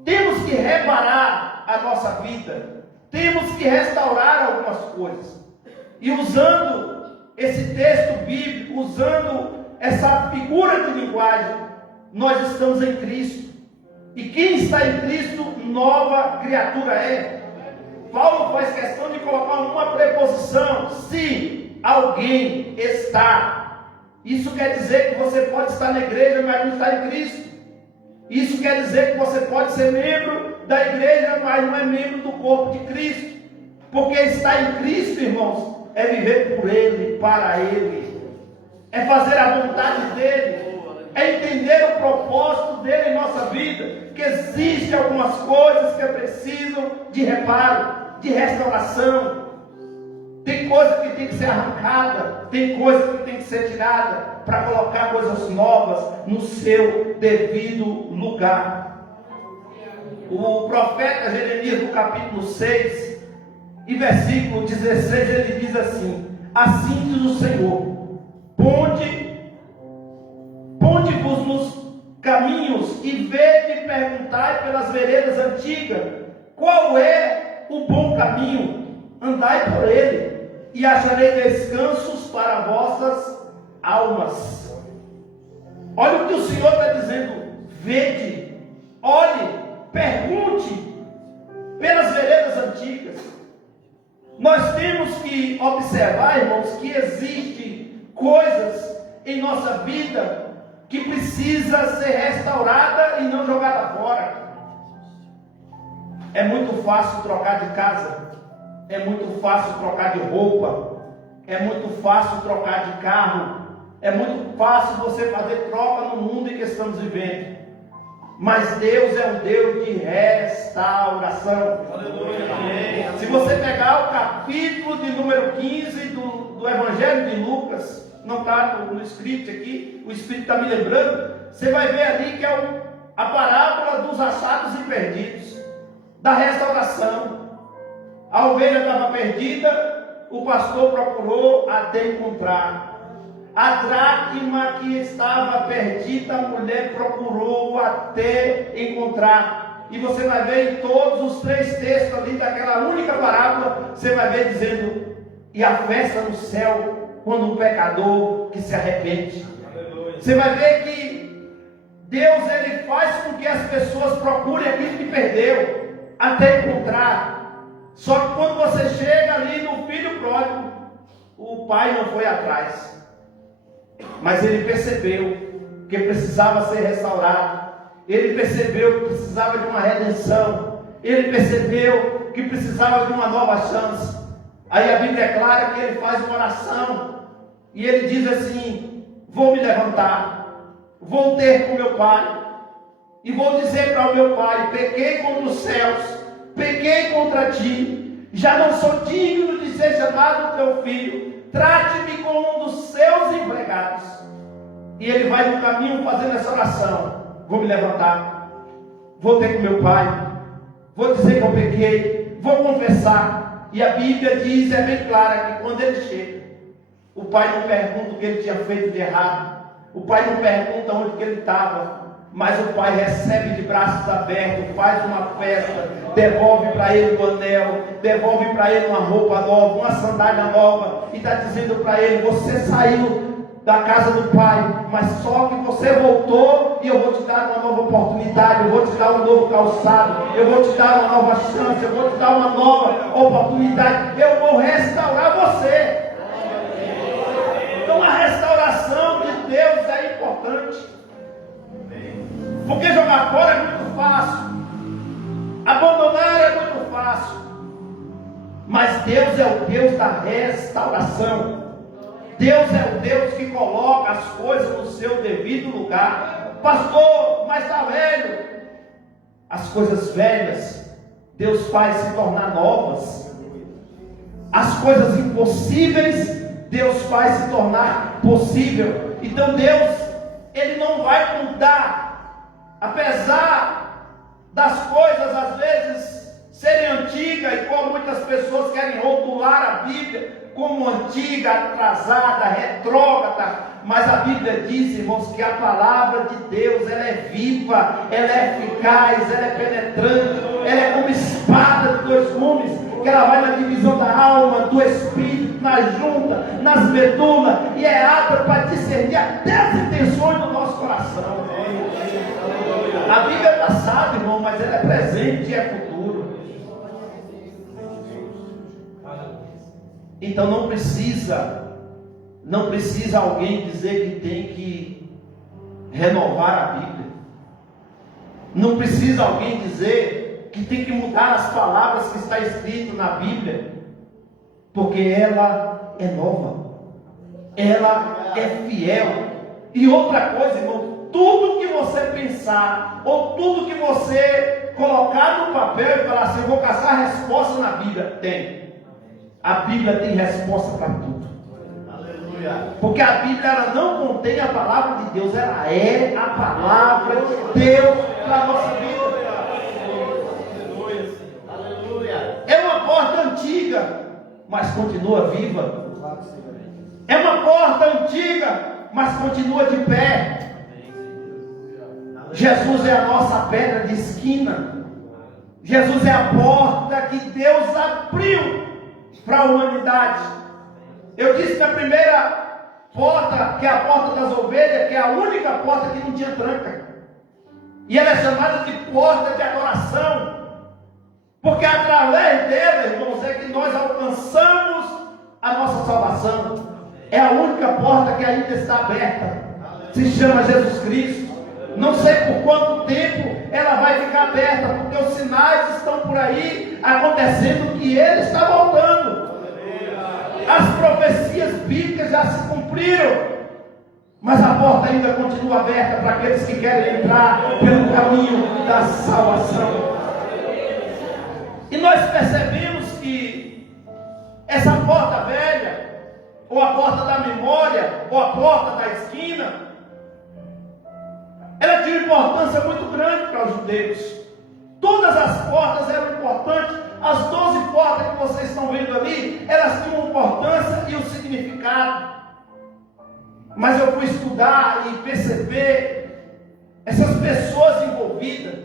temos que reparar a nossa vida, temos que restaurar algumas coisas. E usando esse texto bíblico, usando essa figura de linguagem, nós estamos em Cristo. E quem está em Cristo, nova criatura é. Paulo faz questão de colocar uma preposição: se alguém está. Isso quer dizer que você pode estar na igreja, mas não está em Cristo. Isso quer dizer que você pode ser membro da igreja, mas não é membro do corpo de Cristo. Porque estar em Cristo, irmãos, é viver por Ele, para Ele, é fazer a vontade dEle, é entender o propósito dele em nossa vida, que existem algumas coisas que precisam de reparo, de restauração. Tem coisa que tem que ser arrancada, tem coisa que tem que ser tirada, para colocar coisas novas no seu devido lugar. O profeta Jeremias, no capítulo 6 e versículo 16, ele diz assim: assim diz o Senhor, ponde-vos nos caminhos e vede e perguntai pelas veredas antigas, qual é o bom caminho? Andai por ele, e acharei descansos para vossas almas. Olha o que o Senhor está dizendo: vede, olhe, pergunte pelas veredas antigas. Nós temos que observar, irmãos, que existem coisas em nossa vida que precisa ser restaurada e não jogada fora. É muito fácil trocar de casa, é muito fácil trocar de roupa, é muito fácil trocar de carro, é muito fácil você fazer troca no mundo em que estamos vivendo. Mas Deus é um Deus de restauração. Aleluia. Se você pegar o capítulo de número 15 do Evangelho de Lucas, não está no script aqui, o Espírito está me lembrando, você vai ver ali que é a parábola dos achados e perdidos, da restauração. A ovelha estava perdida, o pastor procurou até encontrar. A dracma que estava perdida, a mulher procurou até encontrar. E você vai ver em todos os 3 textos ali daquela única parábola, você vai ver dizendo: e a festa no céu quando um pecador que se arrepende. Aleluia. Você vai ver que Deus, ele faz com que as pessoas procurem aquilo que perdeu até encontrar. Só que quando você chega ali no filho pródigo, o pai não foi atrás, mas ele percebeu que precisava ser restaurado, ele percebeu que precisava de uma redenção, ele percebeu que precisava de uma nova chance. Aí a Bíblia é clara que ele faz uma oração e ele diz assim: vou me levantar, vou ter com meu pai e vou dizer para o meu pai: pequei contra os céus, pequei contra ti, já não sou digno de ser chamado teu filho, trate-me como um dos seus empregados. E ele vai no caminho fazendo essa oração: vou me levantar, vou ter com meu pai, vou dizer que eu pequei, vou confessar. E a Bíblia diz, é bem clara, que quando ele chega, o pai não pergunta o que ele tinha feito de errado, o pai não pergunta onde que ele estava, mas o pai recebe de braços abertos, faz uma festa, devolve para ele um anel, devolve para ele uma roupa nova, uma sandália nova, e está dizendo para ele: você saiu da casa do Pai, mas só que você voltou e eu vou te dar uma nova oportunidade, eu vou te dar um novo calçado, eu vou te dar uma nova chance, eu vou te dar uma nova oportunidade, eu vou restaurar você. Então a restauração de Deus é importante, porque jogar fora é muito fácil, abandonar é muito fácil, mas Deus é o Deus da restauração. Deus é o Deus que coloca as coisas no seu devido lugar. Pastor, mas está velho. As coisas velhas, Deus faz se tornar novas. As coisas impossíveis, Deus faz se tornar possível. Então Deus, Ele não vai mudar, apesar das coisas às vezes serem antigas, e como muitas pessoas querem rotular a Bíblia como antiga, atrasada, retrógrada, mas a Bíblia diz, irmãos, que a palavra de Deus, ela é viva, ela é eficaz, ela é penetrante, ela é como espada de dois gumes, que ela vai na divisão da alma, do espírito, na junta, nas medulas, e é apta para discernir até as intenções do nosso coração. A Bíblia é passada, irmão, mas ela é presente e é futuro. Então não precisa alguém dizer que tem que renovar a Bíblia. Não precisa alguém dizer que tem que mudar as palavras que está escrito na Bíblia, porque ela é nova, ela é fiel. E outra coisa, irmão, tudo que você pensar, ou tudo que você colocar no papel e falar assim, eu vou caçar resposta na Bíblia, tem. A Bíblia tem resposta para tudo. Aleluia. Porque a Bíblia, ela não contém a palavra de Deus, ela é a palavra de Deus para a nossa vida. Aleluia. É uma porta antiga, mas continua viva. É uma porta antiga, mas continua de pé. Jesus é a nossa pedra de esquina. Jesus é a porta que Deus abriu para a humanidade. Eu disse na primeira porta, que é a porta das ovelhas, que é a única porta que não tinha tranca, e ela é chamada de porta de adoração, porque através dela, irmãos, é que nós alcançamos a nossa salvação. É a única porta que ainda está aberta, se chama Jesus Cristo. Não sei por quanto tempo ela vai ficar aberta, porque os sinais estão por aí acontecendo que Ele está voltando. As profecias bíblicas já se cumpriram, mas a porta ainda continua aberta para aqueles que querem entrar pelo caminho da salvação. E nós percebemos que essa porta velha, ou a porta da memória, ou a porta da esquina, ela tinha uma importância muito grande para os judeus. Todas as portas eram importantes. As 12 portas que vocês estão vendo ali, elas tinham uma importância e um significado. Mas eu fui estudar e perceber essas pessoas envolvidas.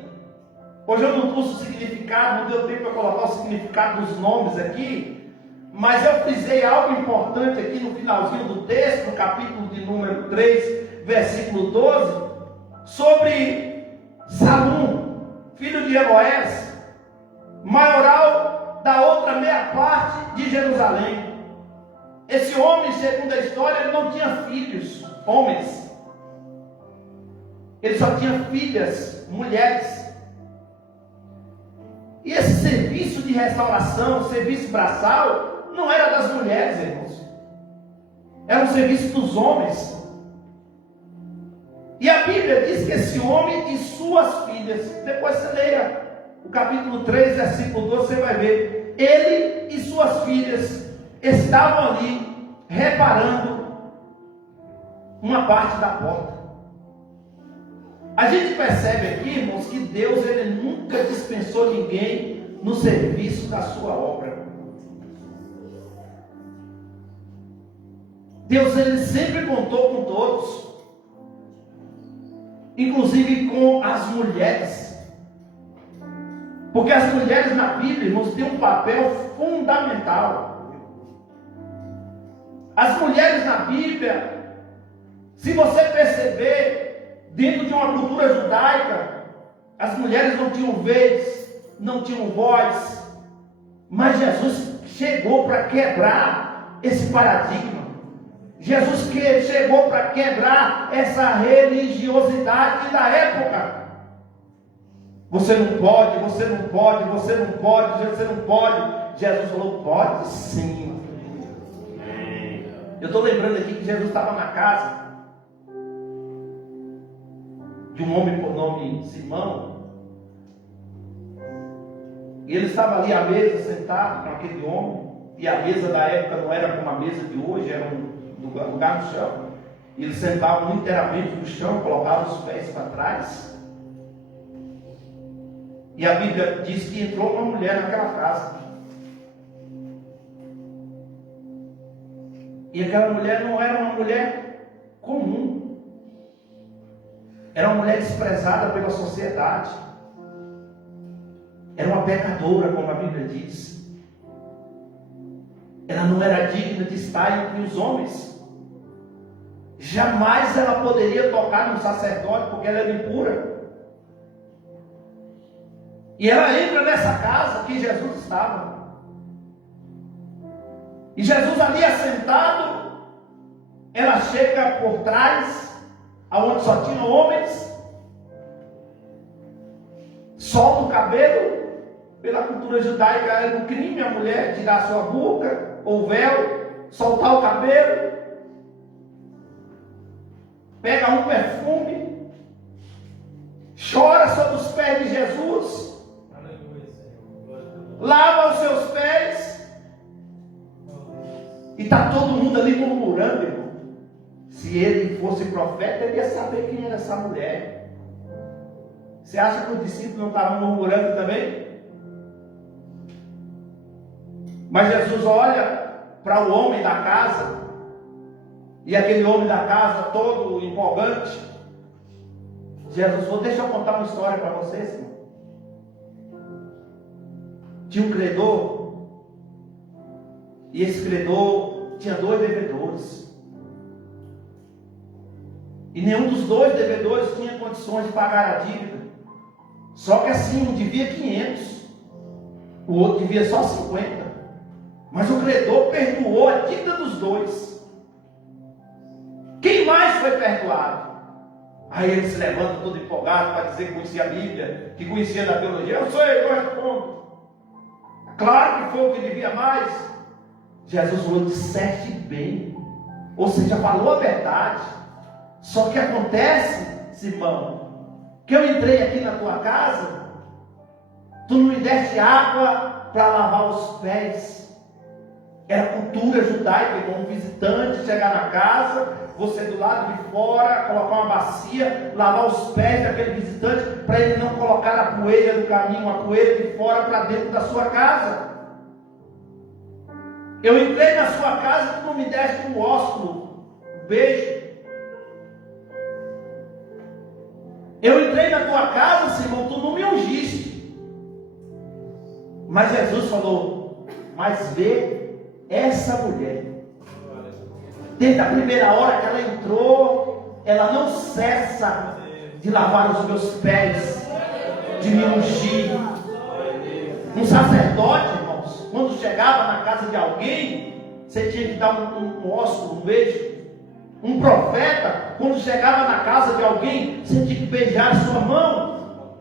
Hoje eu não trouxe o significado, não deu tempo para colocar o significado dos nomes aqui, mas eu frisei algo importante aqui no finalzinho do texto, no capítulo de número 3, versículo 12, sobre Salum, filho de Eloés, maioral da outra meia parte de Jerusalém. Esse homem, segundo a história, ele não tinha filhos, homens. Ele só tinha filhas, mulheres. E esse serviço de restauração, serviço braçal, não era das mulheres, irmãos. Era um serviço dos homens. E a Bíblia diz que esse homem e suas filhas, depois você leia o capítulo 3, versículo 12, você vai ver. Ele e suas filhas estavam ali reparando uma parte da porta. A gente percebe aqui, irmãos, que Deus, ele nunca dispensou ninguém no serviço da sua obra. Deus, ele sempre contou com todos, inclusive com as mulheres. Porque as mulheres na Bíblia, irmãos, têm um papel fundamental. As mulheres na Bíblia, Se você perceber, dentro de uma cultura judaica, as mulheres não tinham vez, não tinham voz, mas Jesus chegou para quebrar esse paradigma. Jesus chegou para quebrar essa religiosidade da época. Você não pode, você não pode, você não pode, você não pode. Jesus falou, pode sim. Eu estou lembrando aqui que Jesus estava na casa de um homem por nome Simão. E ele estava ali à mesa, sentado com aquele homem. E a mesa da época não era como a mesa de hoje, era um lugar no chão. E eles sentavam inteiramente no chão, colocavam os pés para trás. E a Bíblia diz que entrou uma mulher naquela casa. E aquela mulher não era uma mulher comum. Era uma mulher desprezada pela sociedade. Era uma pecadora, como a Bíblia diz. Ela não era digna de estar entre os homens. Jamais ela poderia tocar no sacerdote, porque ela era impura. E ela entra nessa casa que Jesus estava. E Jesus ali assentado, ela chega por trás, aonde só tinha homens, solta o cabelo. Pela cultura judaica era um crime a mulher tirar sua burca ou véu, soltar o cabelo, pega um perfume, chora sobre os pés de Jesus, lava os seus pés, e está todo mundo ali murmurando, irmão. Se ele fosse profeta, ele ia saber quem era essa mulher. Você acha que os discípulos não estavam murmurando também? Mas Jesus olha para o homem da casa, e aquele homem da casa todo empolgante. Jesus falou, deixa eu contar uma história para vocês, irmão. Tinha um credor, e esse credor tinha 2 devedores. E nenhum dos 2 devedores tinha condições de pagar a dívida. Só que assim, um devia 500, o outro devia só 50. Mas o credor perdoou a dívida dos 2. Quem mais foi perdoado? Aí ele se levanta todo empolgado para dizer que conhecia a Bíblia, que conhecia da teologia. Eu respondo. Claro que foi o que devia mais. Jesus falou, disseste bem. Ou seja, falou a verdade. Só que acontece, Simão, que eu entrei aqui na tua casa, tu não me deste água para lavar os pés. Era cultura judaica, como um visitante chegar na casa, você do lado de fora, colocar uma bacia, lavar os pés daquele visitante, para ele não colocar a poeira do caminho, a poeira de fora para dentro da sua casa. Eu entrei na sua casa, tu não me deste um ósculo, um beijo. Eu entrei na tua casa, Simão, tu não me ungiste. Mas Jesus falou, mas vê essa mulher, desde a primeira hora que ela entrou, ela não cessa de lavar os meus pés, de me ungir. Um sacerdote, irmãos, quando chegava na casa de alguém, você tinha que dar um ósculo, um beijo. Um profeta, quando chegava na casa de alguém, você tinha que beijar a sua mão.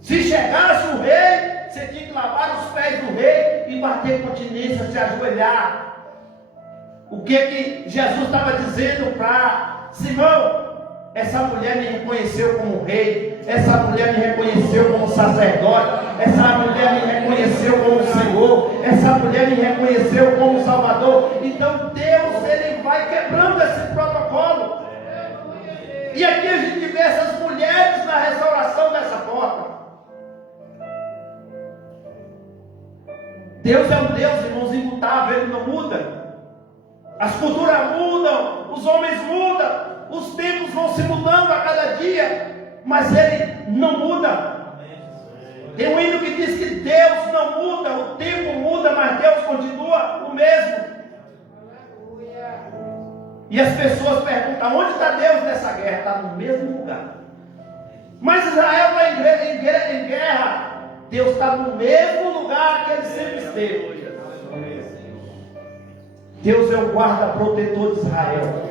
Se chegasse o rei, você tinha que lavar os pés do rei e bater continência, se ajoelhar. O que Jesus estava dizendo para Simão? Essa mulher me reconheceu como rei, essa mulher me reconheceu como sacerdote, essa mulher me reconheceu como Senhor, essa mulher me reconheceu como Salvador. Então Deus, Ele vai quebrando esse protocolo. E aqui a gente vê essas mulheres na restauração dessa porta. Deus é um Deus, irmãos, imutável, Ele não muda. As culturas mudam, os homens mudam, os tempos vão se mudando a cada dia, mas Ele não muda. Tem um hino que diz que Deus não muda, o tempo muda, mas Deus continua o mesmo. E as pessoas perguntam, Aonde está Deus nessa guerra? Está no mesmo lugar. Mas Israel está em guerra. Deus está no mesmo lugar que ele sempre esteve. Deus é o guarda protetor de Israel.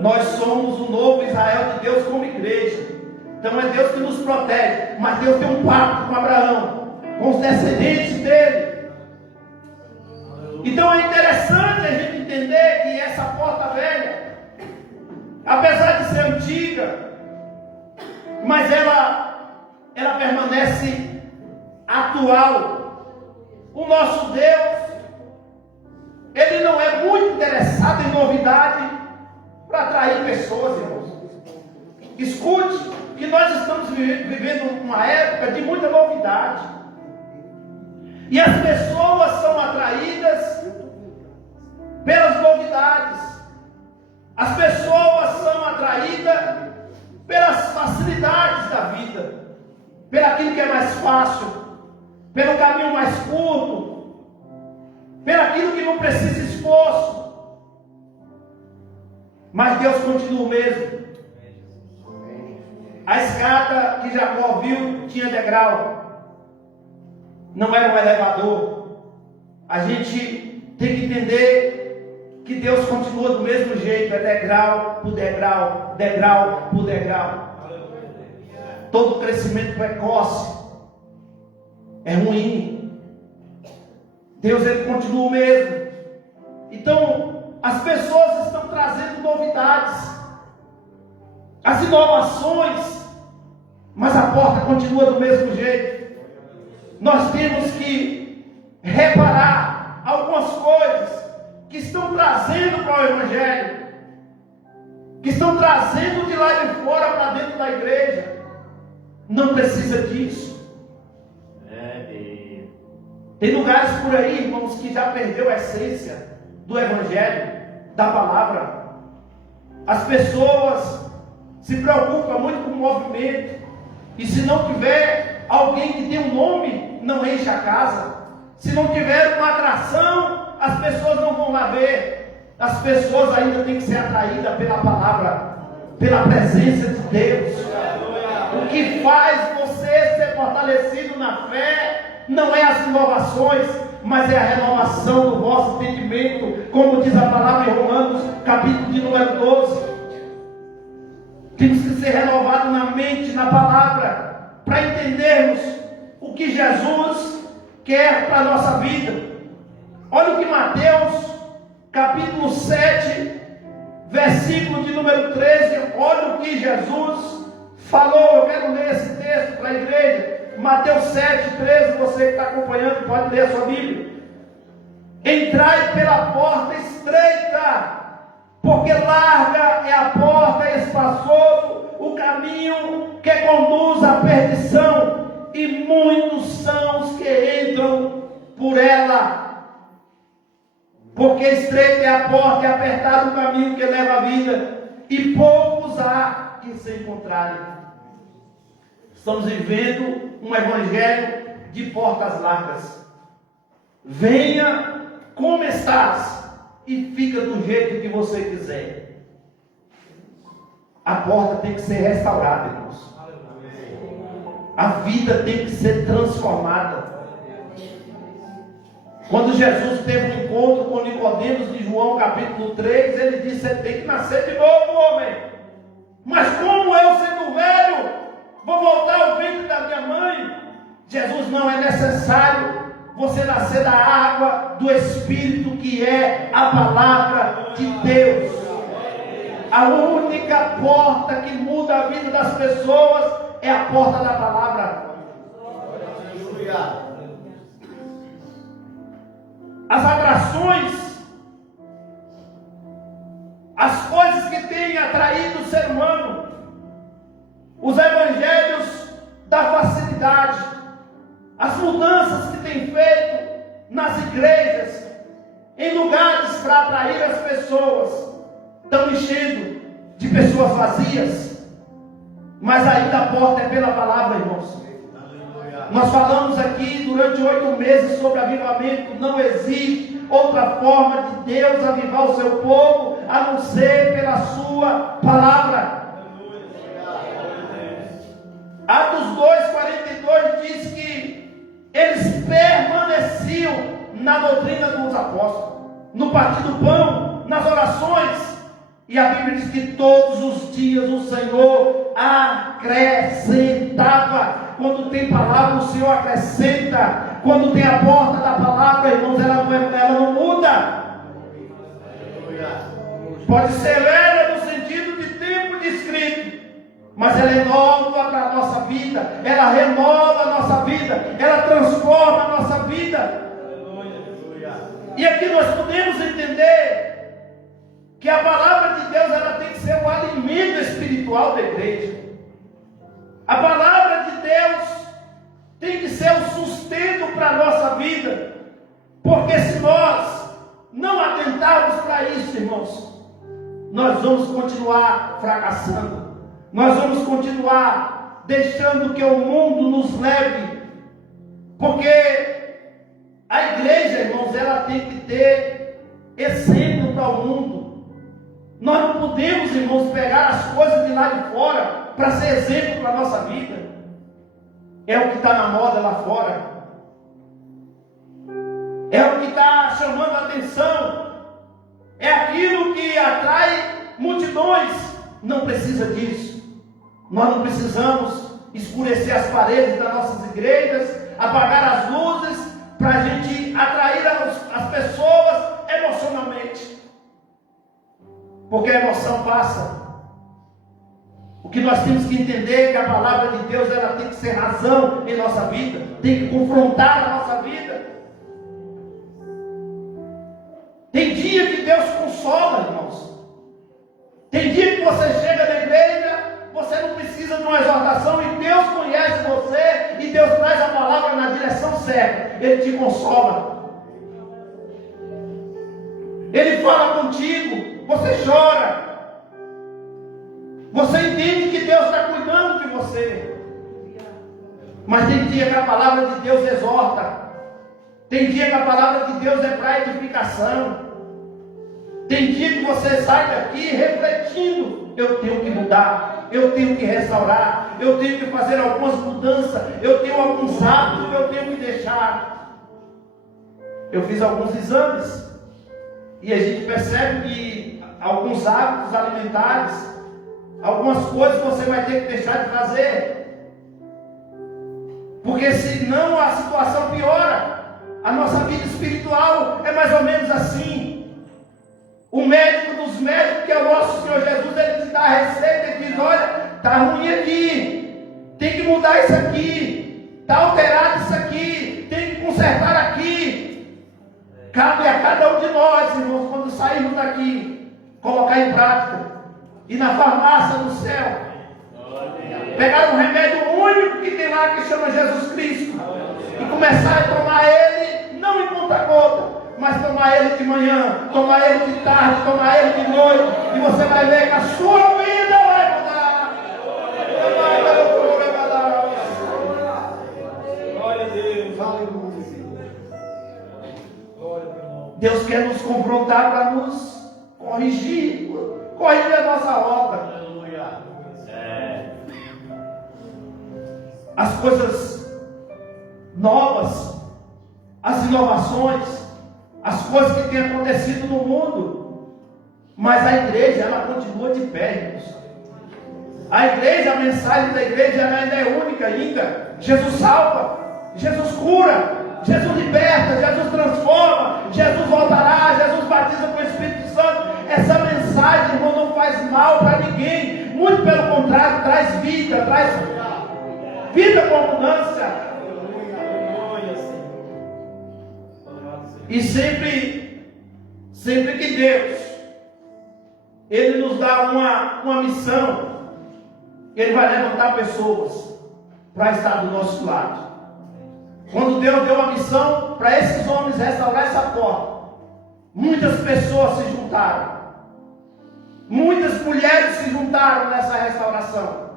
Nós somos o novo Israel de Deus como igreja. Então é Deus que nos protege. Mas Deus tem um pacto com Abraão, com os descendentes dele. Então é interessante a gente entender que essa porta velha, apesar de ser antiga, mas ela permanece atual. O nosso Deus, ele não é muito interessado em novidade para atrair pessoas, irmãos. Escute que nós estamos vivendo uma época de muita novidade. E as pessoas são atraídas pelas novidades. As pessoas são atraídas pelas facilidades da vida, pelaquilo que é mais fácil, pelo caminho mais curto, pelaquilo que não precisa esforço. Mas Deus continua o mesmo. A escada que Jacó viu tinha degrau, não era um elevador. A gente tem que entender que Deus continua do mesmo jeito, é degrau por degrau, degrau por degrau. Todo crescimento precoce é ruim. Deus, ele continua o mesmo. Então, as pessoas estão trazendo novidades, as inovações, mas a porta continua do mesmo jeito. Nós temos que reparar algumas coisas que estão trazendo para o Evangelho, que estão trazendo de lá de fora para dentro da igreja. Não precisa disso. Tem lugares por aí, irmãos, que já perdeu a essência do Evangelho, da palavra. As pessoas se preocupam muito com o movimento, e se não tiver alguém que tem um nome, não enche a casa. Se não tiver uma atração, as pessoas não vão lá ver. As pessoas ainda têm que ser atraídas pela palavra, pela presença de Deus. O que faz você ser fortalecido na fé não é as inovações, mas é a renovação do vosso entendimento, como diz a palavra em Romanos, capítulo de número 12. Temos que ser renovados na mente, na palavra, para entendermos o que Jesus quer para a nossa vida. Olha o que Mateus, capítulo 7, versículo de número 13, olha o que Jesus falou. Eu quero ler esse texto para a igreja. Mateus 7, 13, você que está acompanhando pode ler a sua Bíblia. Entrai pela porta estreita, porque larga é a porta e espaçoso o caminho que conduz à perdição, e muitos são os que entram por ela. Porque estreita é a porta e apertado o caminho que leva à vida, e poucos há que se encontrarem. Estamos vivendo um evangelho de portas largas. Venha como estás e fica do jeito que você quiser. A porta tem que ser restaurada, irmãos. A vida tem que ser transformada. Quando Jesus teve um encontro com Nicodemos de João capítulo 3, ele disse: você tem que nascer de novo, homem. Mas como eu, sendo velho, vou voltar ao ventre da minha mãe? Jesus, não é necessário você nascer da água do Espírito, que é a palavra de Deus. A única porta que muda a vida das pessoas é a porta da palavra. As atrações, as coisas que têm atraído o ser humano, os evangelhos da facilidade, as mudanças que tem feito nas igrejas, em lugares para atrair as pessoas, estão enchendo de pessoas vazias. Mas ainda a porta é pela palavra, irmãos. Nós falamos aqui durante 8 meses sobre avivamento. Não existe outra forma de Deus avivar o seu povo, a não ser pela sua palavra. Atos 2,42 diz que eles permaneciam na doutrina dos apóstolos, no partir do pão, nas orações. E a Bíblia diz que todos os dias o Senhor acrescentava. Quando tem palavra, o Senhor acrescenta. Quando tem a porta da palavra, irmãos, ela não muda. Pode ser velha no sentido de tempo descrito, mas ela é nova para a nossa vida. Ela renova a nossa vida. Ela transforma a nossa vida. E aqui nós podemos entender que a palavra de Deus, ela tem que ser o alimento espiritual da igreja. A palavra de Deus tem que ser o sustento para a nossa vida. Porque se nós não atentarmos para isso, irmãos, nós vamos continuar fracassando. Nós vamos continuar deixando que o mundo nos leve. Porque a igreja, irmãos, ela tem que ter exemplo para o mundo. Nós não podemos, irmãos, pegar as coisas de lá de fora para ser exemplo para a nossa vida. É o que está na moda lá fora. É o que está chamando a atenção. É aquilo que atrai multidões. Não precisa disso. Nós não precisamos escurecer as paredes das nossas igrejas, apagar as luzes, para a gente atrair as pessoas emocionalmente. Porque a emoção passa. O que nós temos que entender é que a palavra de Deus, ela tem que ser razão em nossa vida, tem que confrontar a nossa vida. Tem dia que Deus consola, irmãos. Tem dia que você chega na igreja, você não precisa de uma exortação, e Deus conhece você, e Deus traz a palavra na direção certa. Ele te consola. Ele fala contigo. Você chora. Você entende que Deus está cuidando de você. Mas tem dia que a palavra de Deus exorta. Tem dia que a palavra de Deus é para edificação. Tem dia que você sai daqui refletindo: eu tenho que mudar, eu tenho que restaurar, eu tenho que fazer algumas mudanças, eu tenho alguns hábitos que eu tenho que deixar. Eu fiz alguns exames e a gente percebe que alguns hábitos alimentares, algumas coisas você vai ter que deixar de fazer, porque senão a situação piora. A nossa vida espiritual é mais ou menos assim. O médico dos médicos, que é o nosso Senhor Jesus, ele te dá a receita e diz: olha, está ruim aqui, tem que mudar isso aqui, está alterado isso aqui, tem que consertar aqui. Cabe a cada um de nós, irmãos, quando sairmos daqui, colocar em prática. E na farmácia do céu, pegar um remédio único que tem lá, que chama Jesus Cristo, e começar a tomar ele, não em conta-gota, mas tomar ele de manhã, tomar ele de tarde, tomar ele de noite, e você vai ver que a sua vida vai mudar. Glória a Deus, aleluia. Deus quer nos confrontar para nos corrigir a nossa rota. As coisas novas, as inovações, as coisas que têm acontecido no mundo, mas a igreja, ela continua de pé, irmãos. A igreja, a mensagem da igreja, ela ainda é única ainda. Jesus salva, Jesus cura, Jesus liberta, Jesus transforma, Jesus voltará, Jesus batiza com o Espírito Santo. Essa mensagem, irmão, não faz mal para ninguém, muito pelo contrário, traz vida com abundância. E sempre que Deus, Ele nos dá uma missão, Ele vai levantar pessoas para estar do nosso lado. Quando Deus deu uma missão para esses homens restaurar essa porta, muitas pessoas se juntaram, muitas mulheres se juntaram nessa restauração.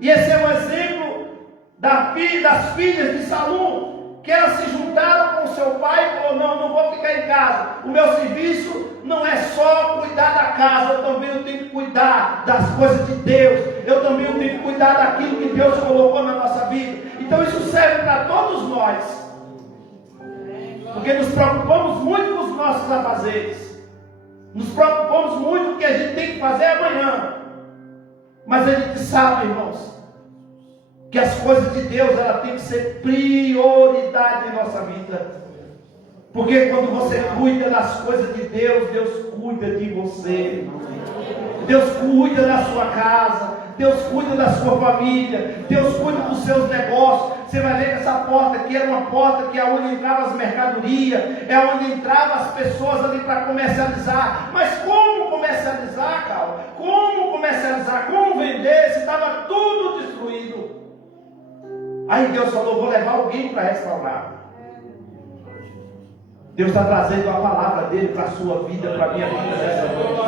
E esse é um exemplo das filhas de Salum, que elas se juntaram com o seu pai e falou: não vou ficar em casa. O meu serviço não é só cuidar da casa, eu também tenho que cuidar das coisas de Deus, eu também tenho que cuidar daquilo que Deus colocou na nossa vida. Então isso serve para todos nós, porque nos preocupamos muito com os nossos afazeres, nos preocupamos muito com o que a gente tem que fazer amanhã, mas a gente sabe, irmãos, que as coisas de Deus, ela tem que ser prioridade em nossa vida. Porque quando você cuida das coisas de Deus, Deus cuida de você. Deus cuida da sua casa, Deus cuida da sua família, Deus cuida dos seus negócios. Você vai ver que essa porta aqui era uma porta que é onde entravam as mercadorias, é onde entravam as pessoas ali para comercializar. Mas como comercializar, Carl? Como comercializar? Como vender se estava tudo destruído? Aí Deus falou: vou levar alguém para restaurar. Deus está trazendo a palavra dele para a sua vida, para a minha vida nessa noite.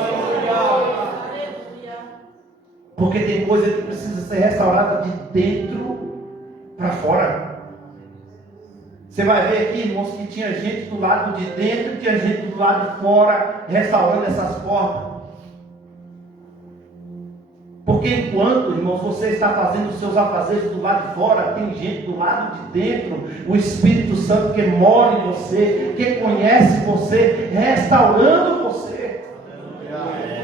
Porque tem coisa que precisa ser restaurada de dentro para fora. Você vai ver aqui, irmãos, que tinha gente do lado de dentro, tinha gente do lado de fora, restaurando essas portas. Porque enquanto, irmãos, você está fazendo os seus afazeres do lado de fora, tem gente do lado de dentro, o Espírito Santo que mora em você, que conhece você, restaurando você.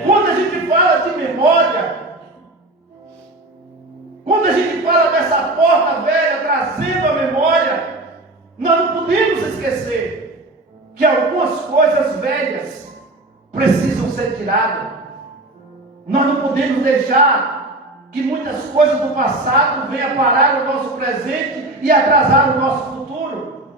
Quando a gente fala de memória, quando a gente fala dessa porta velha, trazendo a memória, nós não podemos esquecer que algumas coisas velhas precisam ser tiradas. Nós não podemos deixar que muitas coisas do passado venham parar o nosso presente e atrasar o nosso futuro.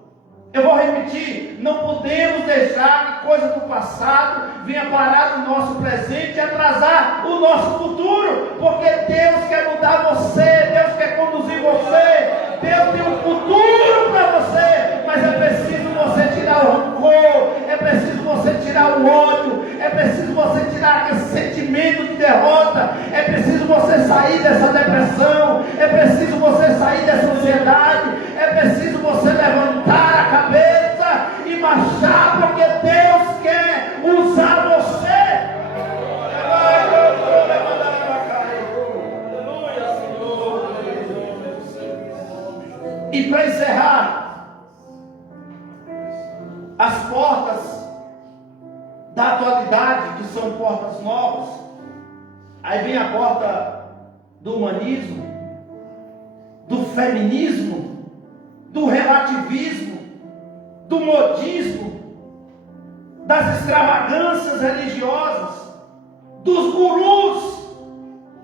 Eu vou repetir: não podemos deixar que coisas do passado venham parar o nosso presente e atrasar o nosso futuro, porque Deus quer mudar você, Deus quer conduzir você, Deus tem um futuro para você, mas é preciso você tirar o rancor, é preciso você tirar o ódio, é preciso você tirar aquele sentimento de derrota, é preciso você sair dessa depressão, é preciso você sair dessa ansiedade, é preciso você levantar a cabeça e marchar, porque Deus quer usar você. E para encerrar, as portas da atualidade, que são portas novas, aí vem a porta do humanismo, do feminismo, do relativismo, do modismo, das extravagâncias religiosas, dos gurus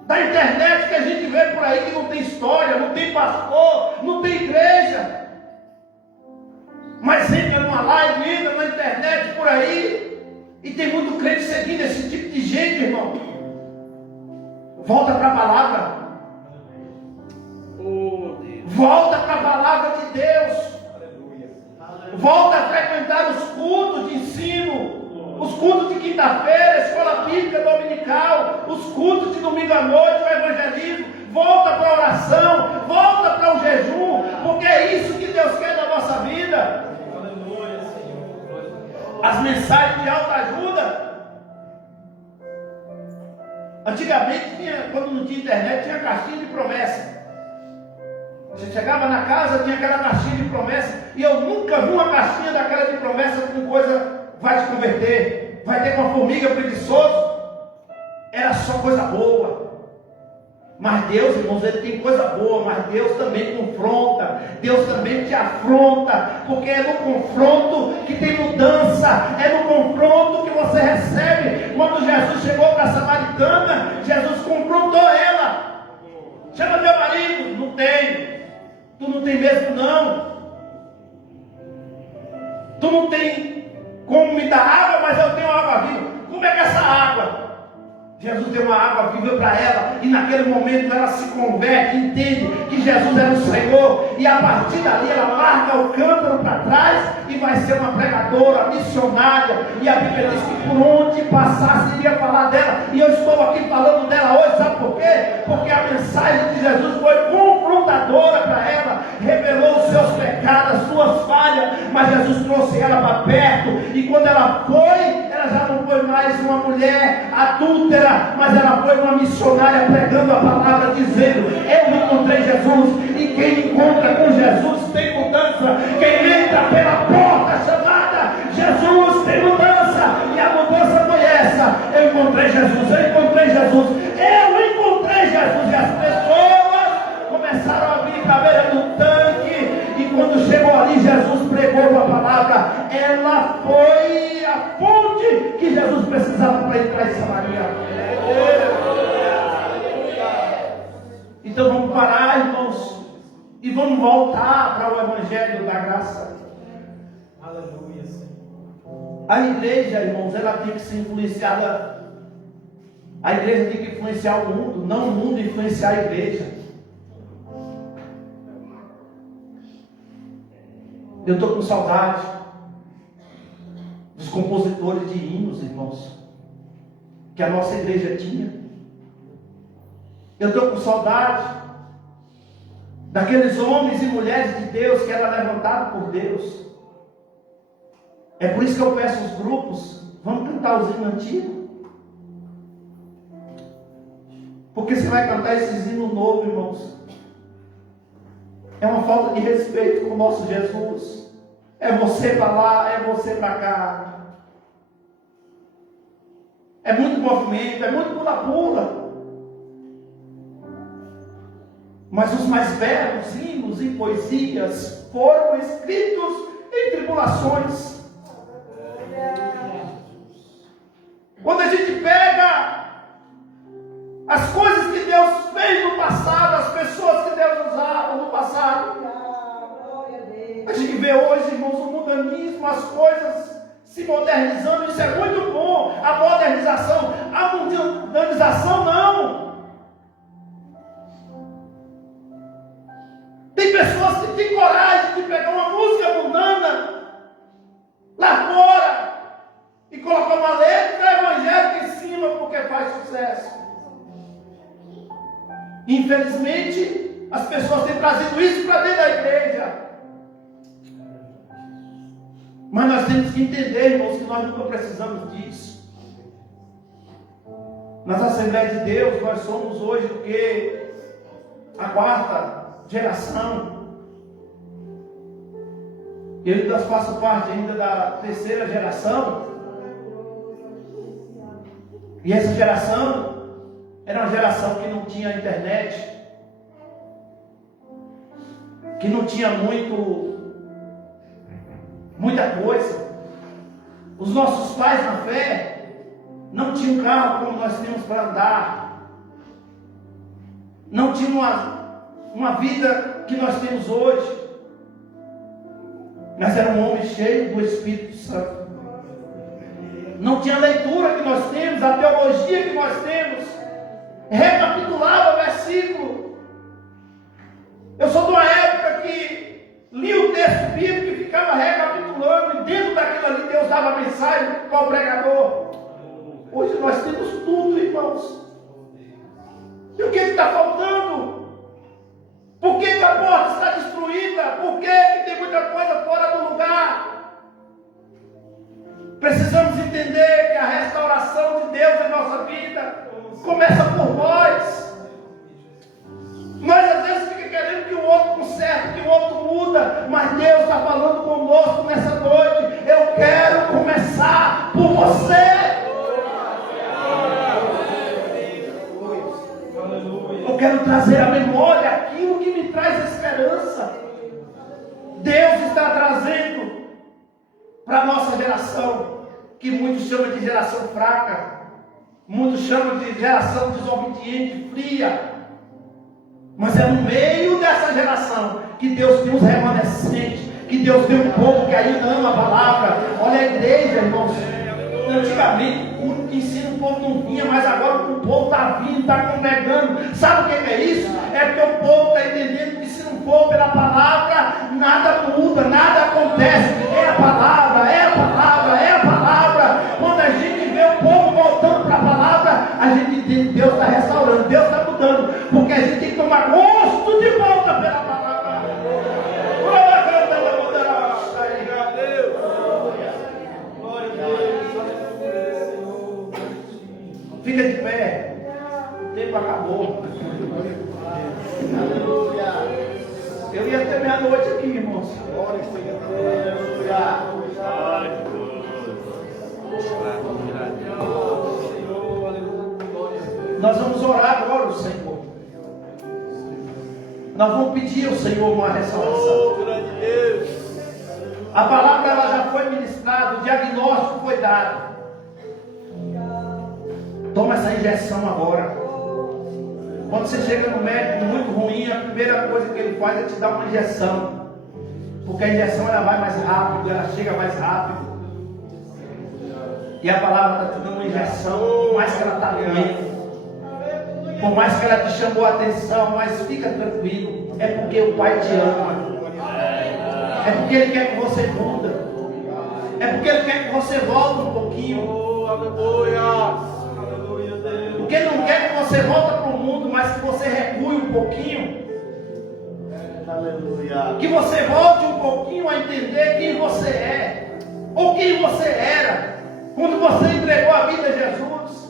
da internet que a gente vê por aí, que não tem história, não tem pastor, não tem igreja, mas entra numa live, entra na internet por aí, e tem muito crente seguindo esse tipo de gente, irmão. Volta para a palavra. Volta para a palavra de Deus. Volta a frequentar os cultos de ensino, os cultos de quinta-feira, a escola bíblica dominical, os cultos de domingo à noite, o evangelismo. Volta para a oração, volta para o jejum, porque é isso que Deus quer da nossa vida. As mensagens de autoajuda. Antigamente, quando não tinha internet, tinha caixinha de promessa. Você chegava na casa, tinha aquela caixinha de promessa, e eu nunca vi uma caixinha daquela de promessa com coisa: vai te converter, vai ter uma formiga preguiçoso. Era só coisa boa. Mas Deus, irmãos, Ele tem coisa boa, mas Deus também confronta, Deus também te afronta, porque é no confronto que tem mudança, é no confronto que você recebe. Quando Jesus chegou para a samaritana, Jesus confrontou ela: chama meu marido. Não tem. Tu não tem mesmo não. Tu não tem como me dar água, mas eu tenho água viva. Como é que é essa água? Jesus deu uma água viva para ela, e naquele momento ela se converte, entende que Jesus era o Senhor, e a partir dali ela larga o cântaro para trás e vai ser uma pregadora, missionária, e a Bíblia diz que por onde passasse iria falar dela, e eu estou aqui falando dela hoje, sabe por quê? Porque a mensagem de Jesus foi confrontadora para ela, revelou os seus pecados, as suas mas Jesus trouxe ela para perto, e quando ela foi, ela já não foi mais uma mulher adúltera, mas ela foi uma missionária pregando a palavra, dizendo: eu encontrei Jesus. E quem encontra com Jesus tem mudança. Quem entra pela porta chamada Jesus tem mudança, e a mudança foi essa: eu encontrei Jesus, eu encontrei Jesus, eu encontrei Jesus. E as pessoas começaram a vir para a beira do tanque, e quando chegou ali, Jesus pregou a palavra. Ela foi a fonte que Jesus precisava para entrar em Samaria. Então vamos parar, irmãos, e vamos voltar para o Evangelho da graça. Aleluia, Senhor. A igreja, irmãos, ela tem que ser influenciada. A igreja tem que influenciar o mundo, não o mundo influenciar a igreja. Eu estou com saudade dos compositores de hinos, irmãos, que a nossa igreja tinha. Eu estou com saudade daqueles homens e mulheres de Deus que eram levantados por Deus. É por isso que eu peço aos grupos: vamos cantar os hinos antigos. Porque você vai cantar esses hinos novos, irmãos, é uma falta de respeito com o nosso Jesus. É você para lá, é você para cá. É muito movimento, é muito pula-pula. Mas os mais belos hinos e poesias foram escritos em tribulações. Quando a gente pega as coisas que Deus fez no passado, as pessoas que Deus usava no passado, a gente vê hoje, irmãos, o mundanismo, as coisas se modernizando. Isso é muito bom, a modernização. A mundanização não. Tem pessoas que têm coragem de pegar uma música mundana lá fora e colocar uma letra evangélica em cima porque faz sucesso. Infelizmente, as pessoas têm trazido isso para dentro da igreja. Mas nós temos que entender, irmãos, que nós nunca precisamos disso. Nas Assembleias de Deus, nós somos hoje o que? A quarta geração. Eu ainda faço parte ainda da terceira geração. E essa geração era uma geração que não tinha internet, que não tinha muita coisa. Os nossos pais na fé não tinham carro como nós temos para andar, não tinham uma vida que nós temos hoje, mas era um homem cheio do Espírito Santo. Não tinha a leitura que nós temos, a teologia que nós temos, recapitulava o versículo. Eu sou de uma época que li o texto bíblico e ficava recapitulando, e dentro daquilo ali Deus dava a mensagem para o pregador. Hoje nós temos tudo, irmãos. E o que está faltando? Por que a porta está destruída? Por que tem muita coisa fora do lugar? Precisamos entender que a restauração de Deus em nossa vida começa por nós. Nós às vezes ficamos querendo que o outro conserte, que o outro muda, mas Deus está falando conosco nessa noite. Eu quero começar por você. Eu quero trazer à memória aquilo que me traz esperança. Deus está trazendo para a nossa geração, que muitos chamam de geração fraca, muitos chamam de geração desobediente, fria. Mas é no meio dessa geração que Deus tem os remanescentes, que Deus tem um povo que ainda ama a palavra. Olha a igreja, irmãos. Antigamente o ensino o povo não vinha, mas agora o povo está vindo, está congregando. Sabe o que é isso? É porque o povo está entendendo que se não for pela palavra, nada muda, nada acontece. É a palavra, é a palavra, é a palavra. Quando a gente vê o povo voltando para a palavra, a gente entende que Deus está restaurando, Deus está mudando, porque a gente tem que tomar gosto de volta pela palavra. Nós vamos orar agora ao Senhor. Nós vamos pedir ao Senhor uma restauração. A palavra ela já foi ministrada, o diagnóstico foi dado. Toma essa injeção agora. Quando você chega no médico muito ruim, a primeira coisa que ele faz é te dar uma injeção. Porque a injeção ela vai mais rápido, ela chega mais rápido. E a palavra está te dando uma injeção, por mais que ela está doendo, por mais que ela te chamou a atenção, mas fica tranquilo, é porque o Pai te ama. É porque Ele quer que você muda. É porque Ele quer que você volte um pouquinho. Porque Ele não quer que você volte para o mundo, mas que você recue um pouquinho. Que você volte um pouquinho a entender quem você é, ou quem você era, quando você entregou a vida a Jesus.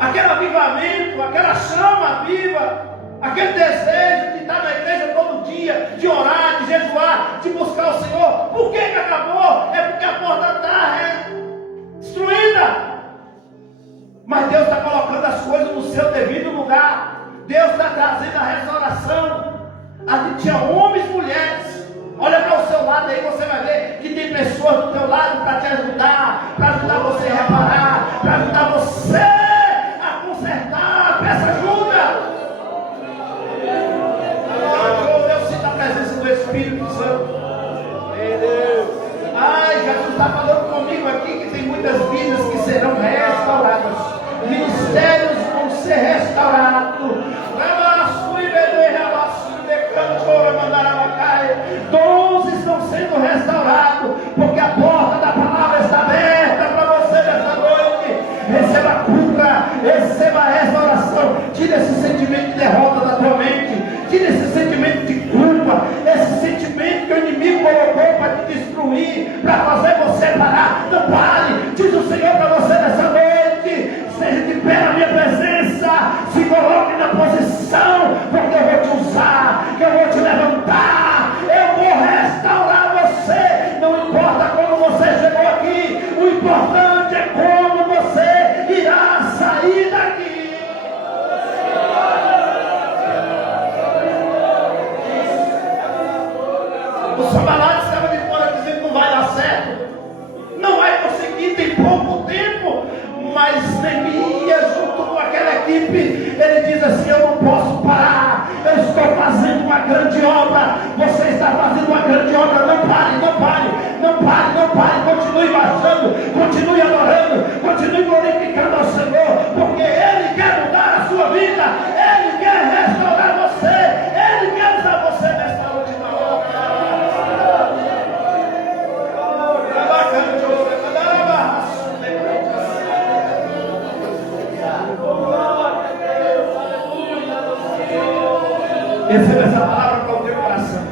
Aquele avivamento, aquela chama viva, aquele desejo de estar na igreja todo dia, de orar, de jejuar, de buscar o Senhor. Por que acabou? É porque a porta está destruída. Mas Deus está colocando as coisas no seu devido lugar. Deus está trazendo a restauração. Ali tinha homens e mulheres. Olha para o seu lado aí, você vai ver que tem pessoas do teu lado para te ajudar, para ajudar você a reparar, para ajudar você a consertar. Peça ajuda. Eu sinto a presença do Espírito Santo. Ai, Jesus está falando comigo aqui que tem muitas vidas que serão restauradas. Ministérios vão ser restaurados. Dons estão sendo restaurados, porque a porta da palavra está aberta para você nesta noite. Receba a cura, receba a restauração. Tira esse sentimento de derrota da tua mente, tira esse sentimento de culpa, esse sentimento que o inimigo colocou para te destruir, para fazer você parar. Não pare, diz o Senhor para você nessa noite. Seja de pé na minha presença, se coloque na posição, porque eu vou te usar, que eu vou te levantar, eu vou restaurar você. Não importa como você chegou aqui, o importante é como você irá sair daqui. O Sambalate estava de fora dizendo que não vai dar certo, não vai conseguir, tem pouco tempo. Mas Neemias, junto com aquela equipe, ele diz assim: eu não posso parar, eu estou fazendo uma grande obra, você está fazendo uma grande obra, não pare, não pare, não pare, não pare, continue marchando, continue adorando, continue glorificando ao Senhor, porque Ele quer mudar a sua vida, Ele quer restaurar você, Ele quer usar você nesta última obra. Receba essa palavra para o teu coração.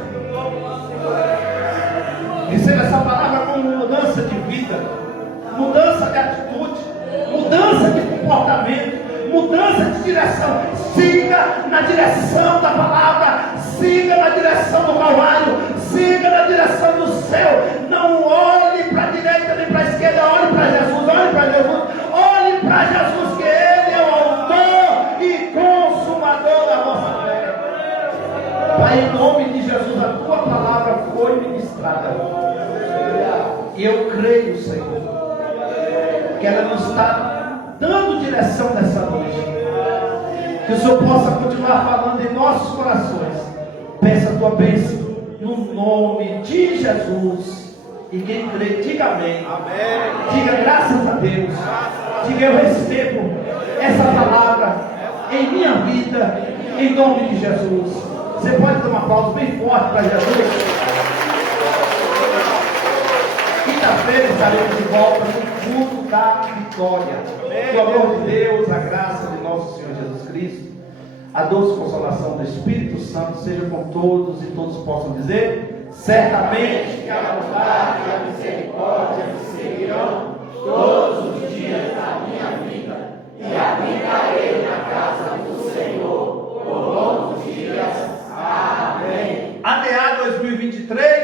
Receba essa palavra como mudança de vida, mudança de atitude, mudança de comportamento, mudança de direção. Siga na direção da palavra, siga na direção do Calvário, siga na direção do céu. Não olhe para a direita nem para a esquerda, olhe para Jesus, olhe para Jesus, olhe para Jesus, que Ele é o autor e consumador da vossa fé. Pai, em nome de Jesus, a tua palavra foi ministrada. E eu creio, Senhor, que ela nos está dando direção nessa noite. Que o Senhor possa continuar falando em nossos corações. Peça a tua bênção no nome de Jesus. E quem crê, diga amém. Amém. Diga graças a Deus. Diga eu recebo essa palavra em minha vida, em nome de Jesus. Você pode dar uma pausa bem forte para Jesus. Quinta-feira estaremos de volta no culto da vitória. Que o amor de Deus, a graça de nosso Senhor Jesus Cristo, a doce consolação do Espírito Santo seja com todos e todos possam dizer: certamente que a bondade e a misericórdia me seguirão todos os dias da minha vida, e habitarei na casa do Senhor por longos dias. Amém. ADA 2023.